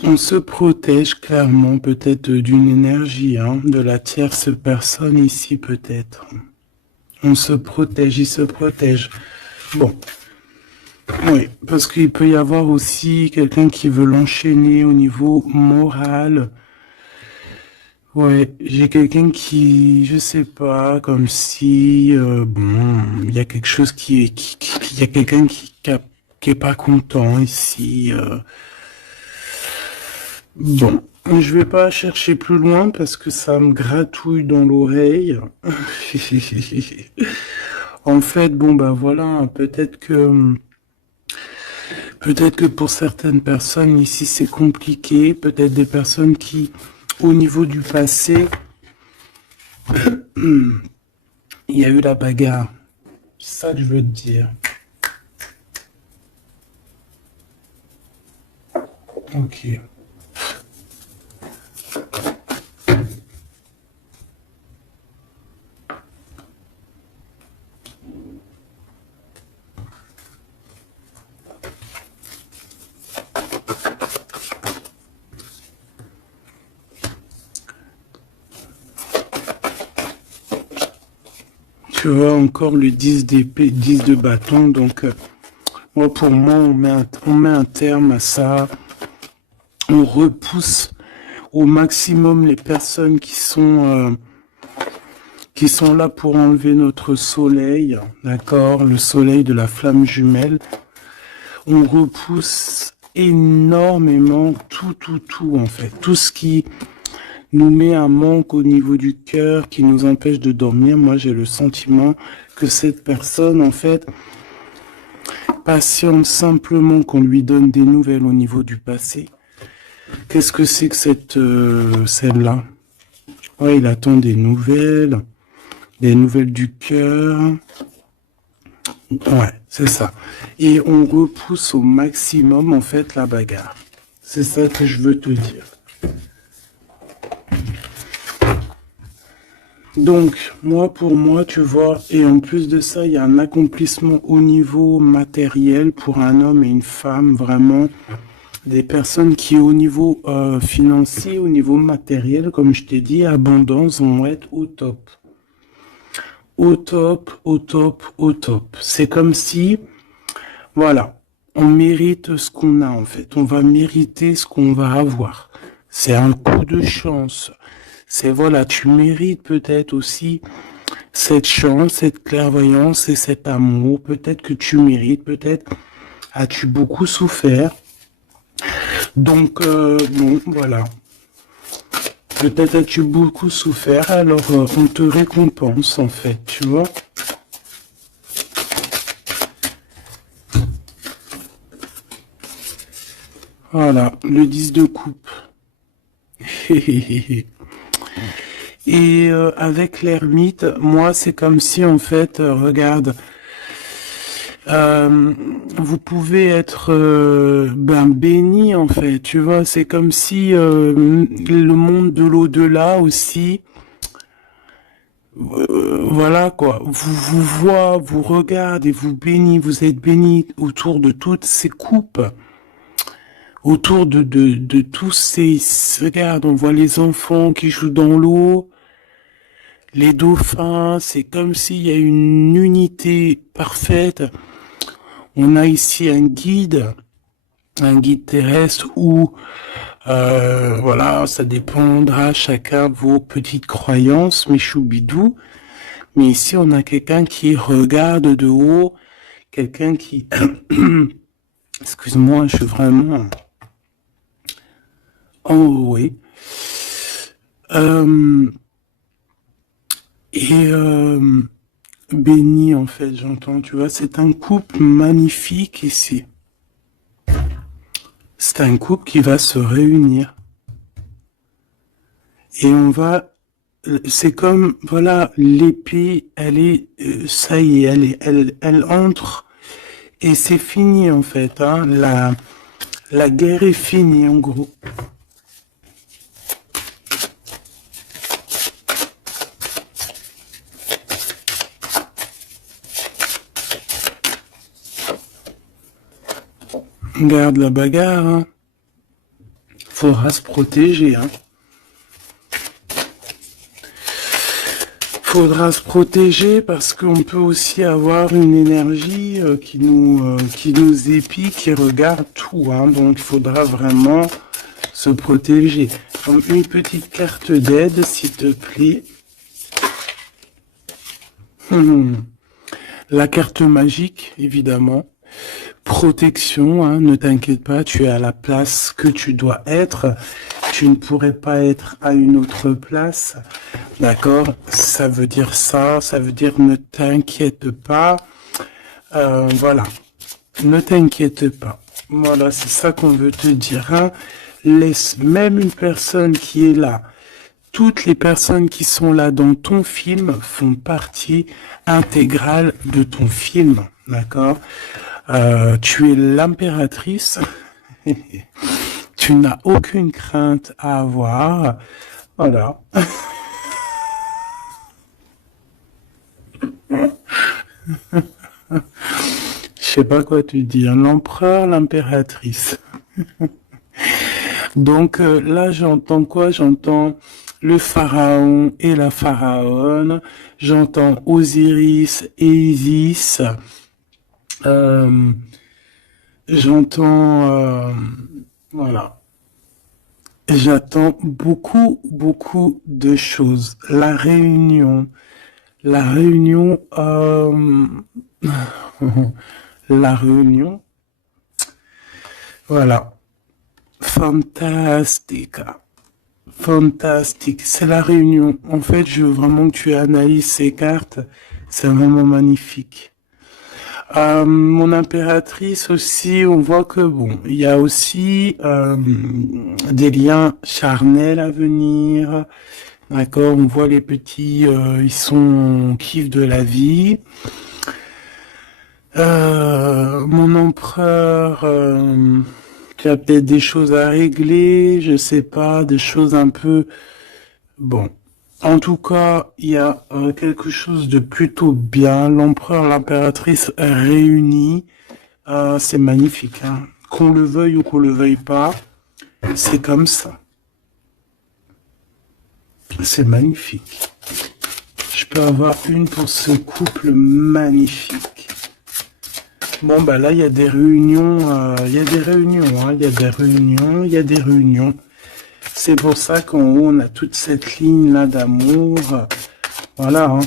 On se protège clairement peut-être d'une énergie, hein, de la tierce personne ici peut-être. On se protège, il se protège. Bon, oui, parce qu'il peut y avoir aussi quelqu'un qui veut l'enchaîner au niveau moral. Ouais, j'ai quelqu'un qui, je sais pas, comme si, bon, il y a quelque chose il y a quelqu'un qui est pas content ici. Bon, je vais pas chercher plus loin parce que ça me gratouille dans l'oreille. En fait, bon bah voilà, peut-être que pour certaines personnes ici c'est compliqué, peut-être des personnes qui, au niveau du passé, il y a eu la bagarre. C'est ça que je veux te dire. Ok. Tu vois encore le 10 d'épée, 10 de bâton, donc moi pour moi on met un terme à ça, on repousse au maximum les personnes qui sont là pour enlever notre soleil, d'accord, le soleil de la flamme jumelle. On repousse énormément tout en fait, tout ce qui nous met un manque au niveau du cœur, qui nous empêche de dormir. Moi j'ai le sentiment que cette personne en fait patiente simplement qu'on lui donne des nouvelles au niveau du passé. Qu'est-ce que c'est que celle-là? Ouais, il attend des nouvelles du cœur. Ouais, c'est ça. Et on repousse au maximum, en fait, la bagarre. C'est ça que je veux te dire. Donc, pour moi, tu vois, et en plus de ça, il y a un accomplissement au niveau matériel pour un homme et une femme, vraiment. Des personnes qui, au niveau financier, au niveau matériel, comme je t'ai dit, abondance, vont être au top. Au top, au top, au top. C'est comme si, voilà, on mérite ce qu'on a en fait. On va mériter ce qu'on va avoir. C'est un coup de chance. C'est voilà, tu mérites peut-être aussi cette chance, cette clairvoyance et cet amour. Peut-être que tu mérites, peut-être as-tu beaucoup souffert. Donc, bon, voilà. Peut-être as-tu beaucoup souffert, alors on te récompense en fait, tu vois. Voilà, le 10 de coupe. Et avec l'ermite, moi, c'est comme si, en fait, regarde, euh, vous pouvez être béni, en fait, tu vois, c'est comme si le monde de l'au-delà aussi, voilà quoi, vous voit, vous regarde et vous bénit, vous êtes béni autour de toutes ces coupes. Autour de tous ces... Regarde, on voit les enfants qui jouent dans l'eau, les dauphins, c'est comme s'il y a une unité parfaite. On a ici un guide terrestre où, voilà, ça dépendra chacun vos petites croyances, mes choubidous. Mais ici, on a quelqu'un qui regarde de haut, quelqu'un qui... Excuse-moi, je suis vraiment... Oh oui. Euh, et béni en fait, j'entends, tu vois, c'est un couple magnifique ici. C'est un couple qui va se réunir. Et on va, c'est comme, voilà, l'épée, elle est, ça y est, elle entre et c'est fini en fait, hein, la guerre est finie en gros. Regarde la bagarre, hein. Faudra se protéger, hein. Faudra se protéger parce qu'on peut aussi avoir une énergie qui nous épie, qui regarde tout, hein. Donc il faudra vraiment se protéger. Donc, une petite carte d'aide, s'il te plaît. La carte magique, évidemment. Protection, hein, ne t'inquiète pas, tu es à la place que tu dois être. Tu ne pourrais pas être à une autre place. D'accord? Ça veut dire ça, ça veut dire ne t'inquiète pas. Voilà. Ne t'inquiète pas. Voilà, c'est ça qu'on veut te dire, hein. Laisse même une personne qui est là. Toutes les personnes qui sont là dans ton film font partie intégrale de ton film, d'accord? Tu es l'impératrice. Tu n'as aucune crainte à avoir. Voilà. Je sais pas quoi te dire. L'empereur, l'impératrice. Donc là, j'entends quoi? J'entends le pharaon et la pharaone. J'entends Osiris et Isis. J'entends... voilà. J'attends beaucoup, beaucoup de choses. La réunion. La réunion... la réunion. Voilà. Fantastica. Fantastique. C'est la réunion. En fait, je veux vraiment que tu analyses ces cartes. C'est vraiment magnifique. Mon impératrice aussi, on voit que bon, il y a aussi des liens charnels à venir. D'accord, on voit les petits, ils sont kiff de la vie. Mon empereur, tu as peut-être des choses à régler, je sais pas, des choses un peu... Bon, en tout cas, il y a quelque chose de plutôt bien. L'empereur, l'impératrice réunis, c'est magnifique, hein. Qu'on le veuille ou qu'on le veuille pas, c'est comme ça. C'est magnifique. Je peux avoir une pour ce couple magnifique. Bon, bah là, il y a des réunions, il y a des réunions, hein, il y a des réunions, il y a des réunions. C'est pour ça qu'en haut, on a toute cette ligne-là d'amour. Voilà, hein.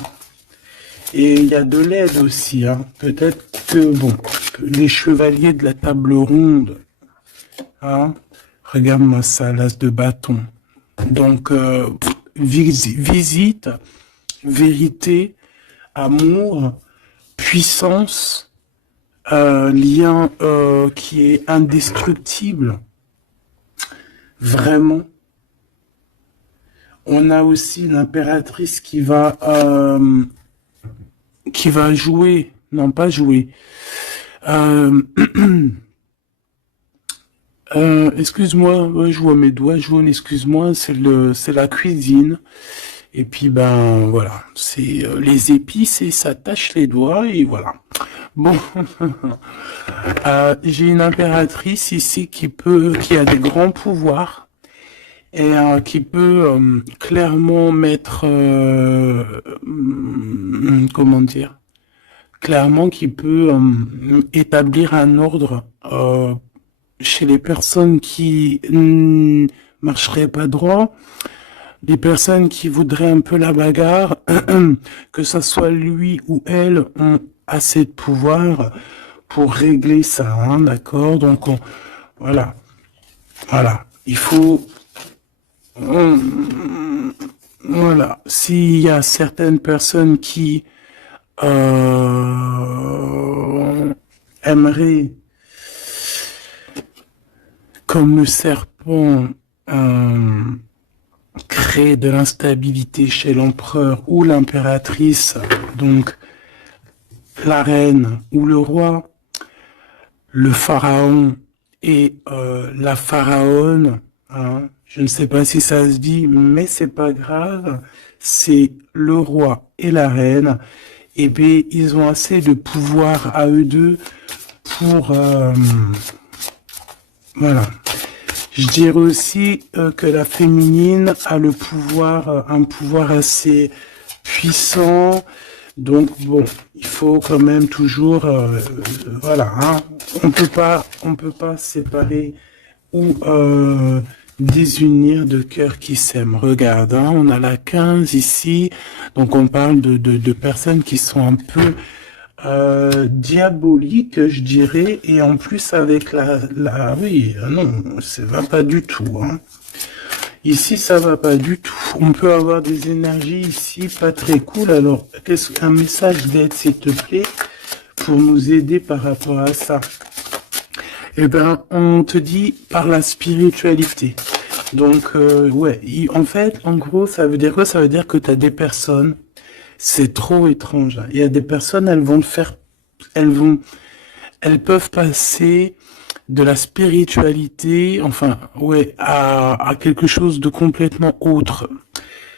Et il y a de l'aide aussi, hein. Peut-être que, bon, les chevaliers de la table ronde, hein. Regarde-moi ça, l'as de bâton. Donc, visite, vérité, amour, puissance, lien qui est indestructible. Vraiment. On a aussi l'impératrice qui va jouer, non pas jouer. Excuse-moi, ouais, je vois mes doigts jaunes, excuse-moi, c'est la cuisine. Et puis ben voilà, c'est les épices et ça tâche les doigts et voilà. Bon, j'ai une impératrice ici qui a des grands pouvoirs et qui peut clairement mettre, comment dire, clairement qui peut établir un ordre chez les personnes qui ne marcheraient pas droit, les personnes qui voudraient un peu la bagarre, que ça soit lui ou elle, ont assez de pouvoir pour régler ça, hein, d'accord? Donc voilà, voilà, il faut, voilà, s'il y a certaines personnes qui aimeraient, comme le serpent, créer de l'instabilité chez l'empereur ou l'impératrice, donc la reine ou le roi, le pharaon et la pharaone, hein, je ne sais pas si ça se dit, mais c'est pas grave, c'est le roi et la reine, et bien ils ont assez de pouvoir à eux deux pour voilà. Je dirais aussi que la féminine a le pouvoir, un pouvoir assez puissant. Donc bon, il faut quand même toujours, voilà, hein, on peut pas séparer ou désunir de cœurs qui s'aiment. Regarde, hein, on a la 15 ici, donc on parle de personnes qui sont un peu diaboliques, je dirais, et en plus avec oui, non, ça va pas du tout, hein. Ici, ça va pas du tout. On peut avoir des énergies ici pas très cool. Alors, qu'est-ce qu'un message d'aide, s'il te plaît, pour nous aider par rapport à ça? Eh ben, on te dit par la spiritualité. Donc, ouais, en fait, en gros, ça veut dire quoi? Ça veut dire que tu as des personnes, c'est trop étrange, hein. Il y a des personnes, elles vont le faire, elles vont, elles peuvent passer de la spiritualité, enfin, ouais, à quelque chose de complètement autre.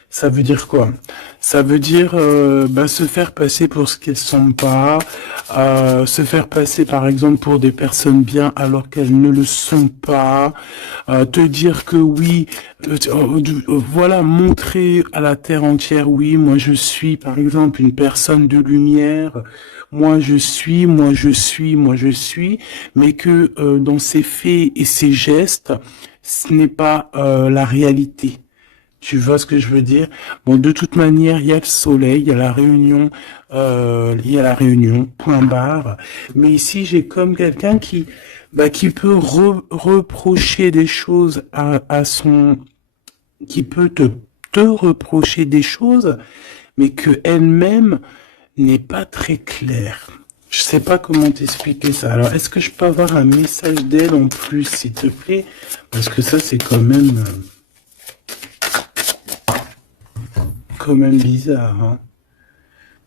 Ça veut dire quoi? Ça veut dire se faire passer pour ce qu'elles sont pas, se faire passer par exemple pour des personnes bien alors qu'elles ne le sont pas, te dire que oui, voilà, montrer à la terre entière, oui, moi je suis par exemple une personne de lumière, moi je suis, moi je suis, moi je suis, mais que dans ses faits et ses gestes, ce n'est pas la réalité. Tu vois ce que je veux dire? Bon, de toute manière, il y a le soleil, il y a la réunion, point barre. Mais ici, j'ai comme quelqu'un qui peut reprocher des choses qui peut te reprocher des choses, mais que elle-même n'est pas très claire. Je sais pas comment t'expliquer ça. Alors, est-ce que je peux avoir un message d'elle en plus, s'il te plaît? Parce que ça, c'est quand même bizarre, hein.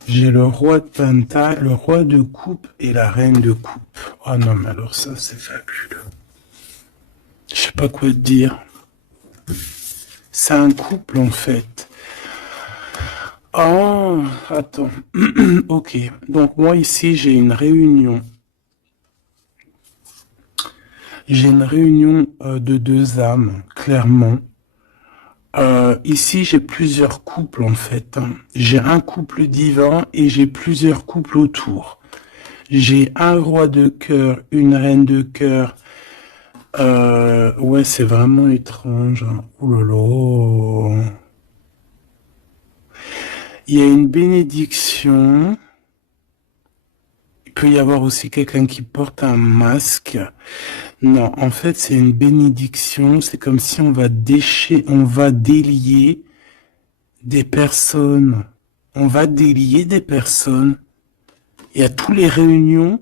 J'ai le roi de pentacle, le roi de coupe et la reine de coupe. Oh non, mais alors ça, c'est fabuleux. Je sais pas quoi te dire. C'est un couple, en fait. Oh, attends. Ok. Donc, moi, ici, j'ai une réunion. J'ai une réunion de deux âmes, clairement. Ici, j'ai plusieurs couples en fait, hein. J'ai un couple divin et j'ai plusieurs couples autour. J'ai un roi de cœur, une reine de cœur. Ouais, c'est vraiment étrange, hein. Ouh là là. Il y a une bénédiction. Il peut y avoir aussi quelqu'un qui porte un masque. Non, en fait, c'est une bénédiction. C'est comme si on va délier des personnes. On va délier des personnes. Il y a toutes les réunions.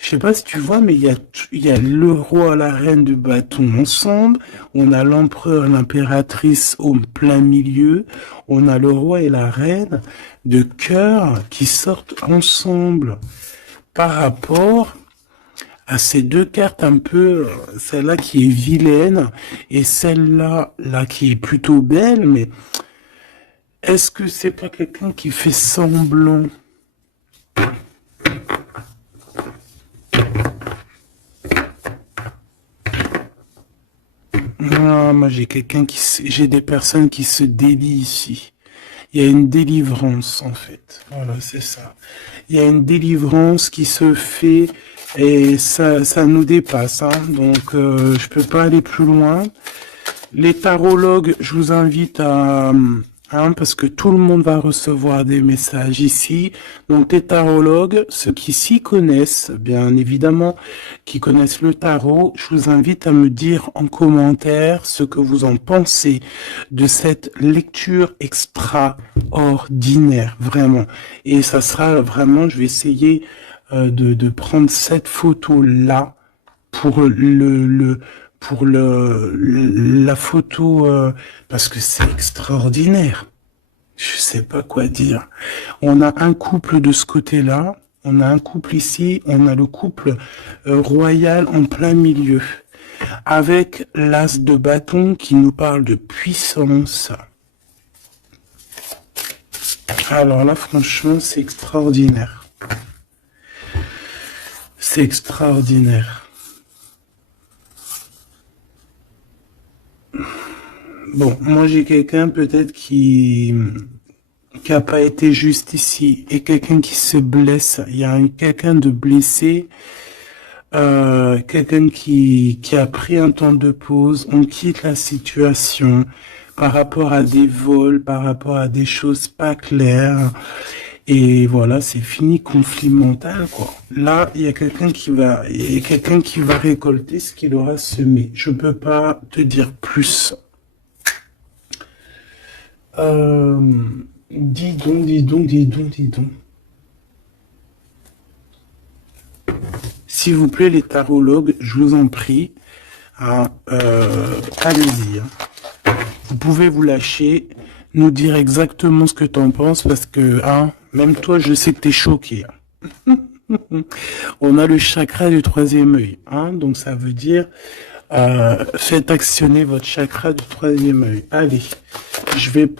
Je sais pas si tu vois, mais il y a le roi, la reine de bâton ensemble. On a l'empereur, l'impératrice au plein milieu. On a le roi et la reine de cœur qui sortent ensemble par rapport à ces deux cartes un peu, celle-là qui est vilaine et celle-là, là qui est plutôt belle, mais est-ce que c'est pas quelqu'un qui fait semblant? Non, moi j'ai des personnes qui se délient ici. Il y a une délivrance en fait. Voilà, c'est ça. Il y a une délivrance qui se fait et ça nous dépasse, hein. Donc je peux pas aller plus loin. Les tarologues, je vous invite parce que tout le monde va recevoir des messages ici. Donc les tarologues, ceux qui s'y connaissent, bien évidemment, qui connaissent le tarot, je vous invite à me dire en commentaire ce que vous en pensez de cette lecture extraordinaire, vraiment. Et ça sera vraiment, je vais essayer de prendre cette photo-là pour la photo parce que c'est extraordinaire. Je sais pas quoi dire. On a un couple de ce côté-là, on a un couple ici, on a le couple royal en plein milieu avec l'as de bâton qui nous parle de puissance. Alors là, franchement, c'est extraordinaire. C'est extraordinaire. Bon, moi j'ai quelqu'un peut-être qui a pas été juste ici et quelqu'un qui se blesse. Il y a quelqu'un de blessé, quelqu'un qui a pris un temps de pause. On quitte la situation par rapport à des vols, par rapport à des choses pas claires. Et voilà, c'est fini, conflit mental, quoi. Là, il y a quelqu'un qui va récolter ce qu'il aura semé. Je peux pas te dire plus. Euh, dis donc, dis donc, dis donc, dis donc. S'il vous plaît, les tarologues, je vous en prie, hein, allez-y, hein. Vous pouvez vous lâcher, nous dire exactement ce que t'en penses, parce que, hein, même toi, je sais que t'es choqué. On a le chakra du troisième œil, hein, donc ça veut dire, faites actionner votre chakra du troisième œil. Allez, je vais,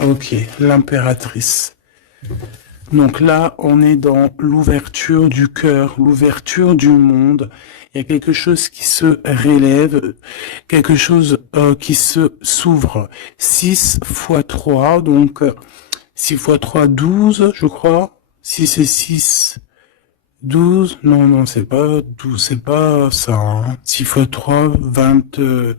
ok, l'impératrice. Donc là, on est dans l'ouverture du cœur, l'ouverture du monde. Il y a quelque chose qui se relève, quelque chose qui s'ouvre. 6 fois 3, donc 6 fois 3, 12, je crois. 6 et 6, 12. Non, non, c'est pas 12, c'est pas ça. Hein. 6 fois 3, 20... Je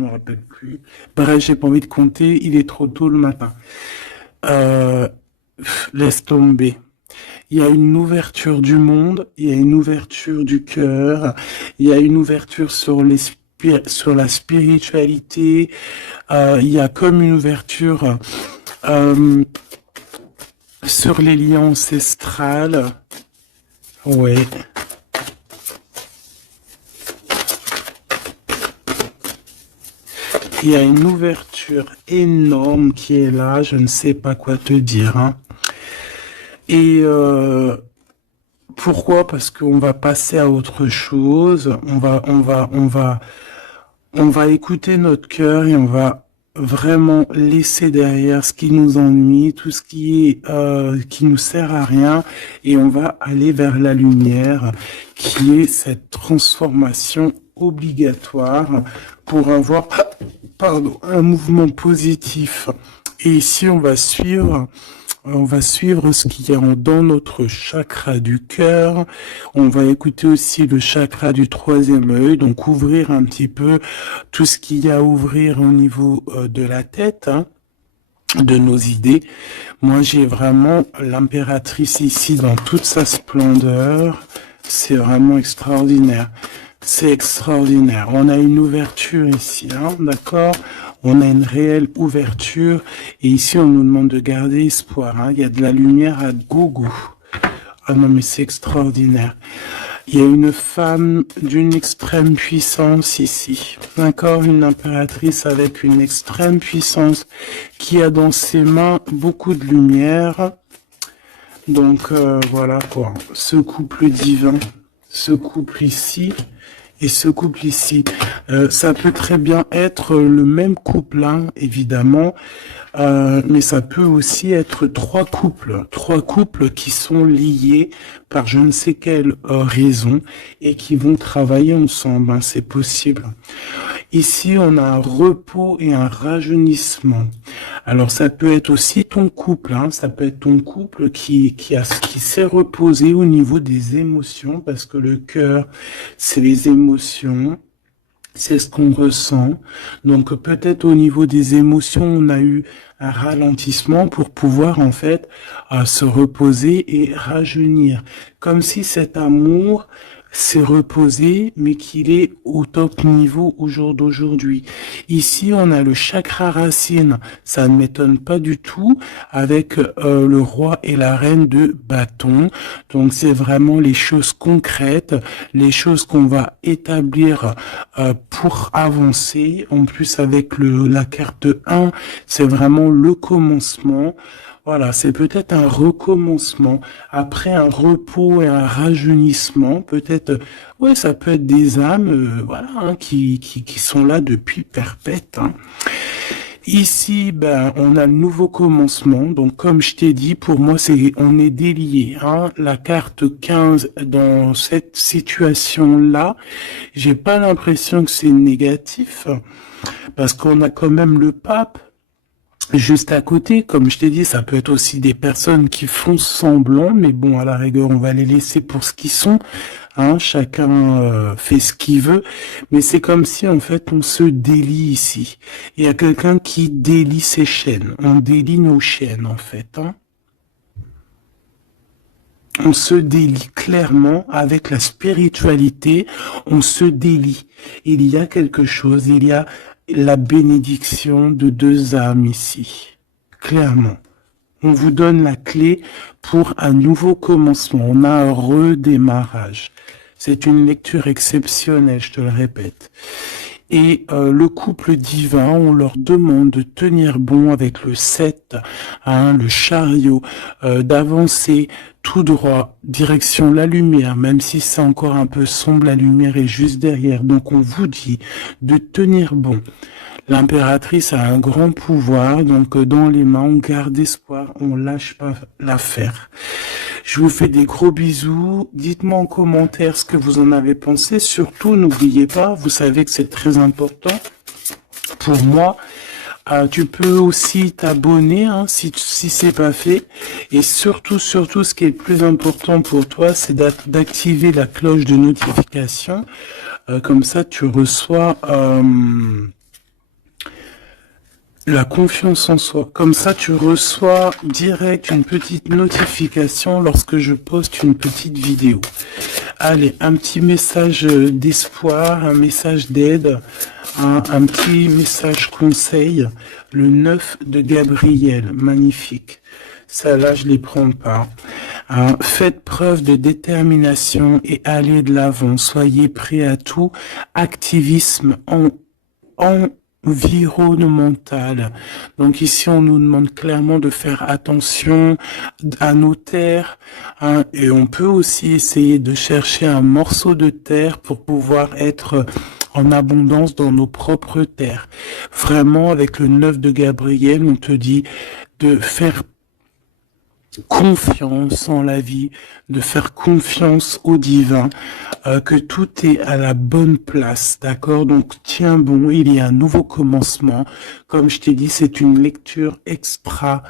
me rappelle plus. Bref, j'ai pas envie de compter, il est trop tôt le matin. Euh, laisse tomber. Il y a une ouverture du monde, il y a une ouverture du cœur, il y a une ouverture sur sur la spiritualité, il y a comme une ouverture euh, sur les liens ancestrales. Ouais. Il y a une ouverture énorme qui est là, je ne sais pas quoi te dire. Hein. Et pourquoi? Parce qu'on va passer à autre chose. On va écouter notre cœur et on va vraiment laisser derrière ce qui nous ennuie, tout ce qui nous sert à rien, et on va aller vers la lumière, qui est cette transformation obligatoire pour avoir, pardon, un mouvement positif. Et ici, on va suivre ce qu'il y a dans notre chakra du cœur. On va écouter aussi le chakra du troisième œil, donc ouvrir un petit peu tout ce qu'il y a à ouvrir au niveau de la tête, hein, de nos idées. Moi, j'ai vraiment l'impératrice ici dans toute sa splendeur. C'est vraiment extraordinaire. C'est extraordinaire. On a une ouverture ici, hein, d'accord? On a une réelle ouverture. Et ici, on nous demande de garder espoir. Hein. Il y a de la lumière à gogo. Ah non, mais c'est extraordinaire. Il y a une femme d'une extrême puissance ici. D'accord? Une impératrice avec une extrême puissance qui a dans ses mains beaucoup de lumière. Donc, voilà quoi. Ce couple divin, ce couple ici, et ce couple ici, ça peut très bien être le même couple, hein, évidemment, mais ça peut aussi être trois couples qui sont liés par je ne sais quelle raison et qui vont travailler ensemble, hein, c'est possible. Ici, on a un repos et un rajeunissement. Alors, ça peut être aussi ton couple, hein, ça peut être ton couple qui s'est reposé au niveau des émotions, parce que le cœur, c'est les émotions, c'est ce qu'on ressent. Donc, peut-être au niveau des émotions, on a eu un ralentissement pour pouvoir, en fait, se reposer et rajeunir. Comme si cet amour s'est reposé, mais qu'il est au top niveau au jour d'aujourd'hui. Ici, on a le chakra racine, ça ne m'étonne pas du tout, avec le roi et la reine de bâton. Donc, c'est vraiment les choses concrètes, les choses qu'on va établir pour avancer. En plus, avec la carte 1, c'est vraiment le commencement. Voilà, c'est peut-être un recommencement après un repos et un rajeunissement. Peut-être, ouais, ça peut être des âmes, voilà, hein, qui sont là depuis perpète. Hein. Ici, ben, on a le nouveau commencement. Donc, comme je t'ai dit, pour moi, on est délié, hein. La carte 15 dans cette situation-là, j'ai pas l'impression que c'est négatif parce qu'on a quand même le pape juste à côté. Comme je t'ai dit, ça peut être aussi des personnes qui font semblant, mais bon, à la rigueur, on va les laisser pour ce qu'ils sont. Hein, chacun fait ce qu'il veut, mais c'est comme si en fait on se délie ici. Il y a quelqu'un qui délie ses chaînes. On délie nos chaînes en fait. Hein. On se délie clairement avec la spiritualité. On se délie. Il y a quelque chose. Il y a la bénédiction de deux âmes ici. Clairement. On vous donne la clé pour un nouveau commencement. On a un redémarrage. C'est une lecture exceptionnelle, je te le répète. Et le couple divin, on leur demande de tenir bon avec le 7, hein, le chariot, d'avancer tout droit, direction la lumière, même si c'est encore un peu sombre, la lumière est juste derrière. Donc on vous dit de tenir bon. L'impératrice a un grand pouvoir, donc dans les mains, on garde espoir, on lâche pas l'affaire. Je vous fais des gros bisous. Dites-moi en commentaire ce que vous en avez pensé. Surtout, n'oubliez pas, vous savez que c'est très important pour moi. Tu peux aussi t'abonner hein, si c'est pas fait. Et surtout, ce qui est le plus important pour toi, c'est d'activer la cloche de notification. Comme ça, tu reçois... la confiance en soi. Comme ça, tu reçois direct une petite notification lorsque je poste une petite vidéo. Allez, un petit message d'espoir, un message d'aide, un petit message conseil. Le 9 de Gabriel, magnifique. Ça là, je les prends pas. Faites preuve de détermination et allez de l'avant. Soyez prêts à tout. Activisme environnementale. Donc ici, on nous demande clairement de faire attention à nos terres, hein, et on peut aussi essayer de chercher un morceau de terre pour pouvoir être en abondance dans nos propres terres. Vraiment, avec le 9 de Gabriel, on te dit de faire confiance en la vie, de faire confiance au divin, que tout est à la bonne place, d'accord? Donc tiens bon, il y a un nouveau commencement. Comme je t'ai dit, c'est une lecture extraordinaire.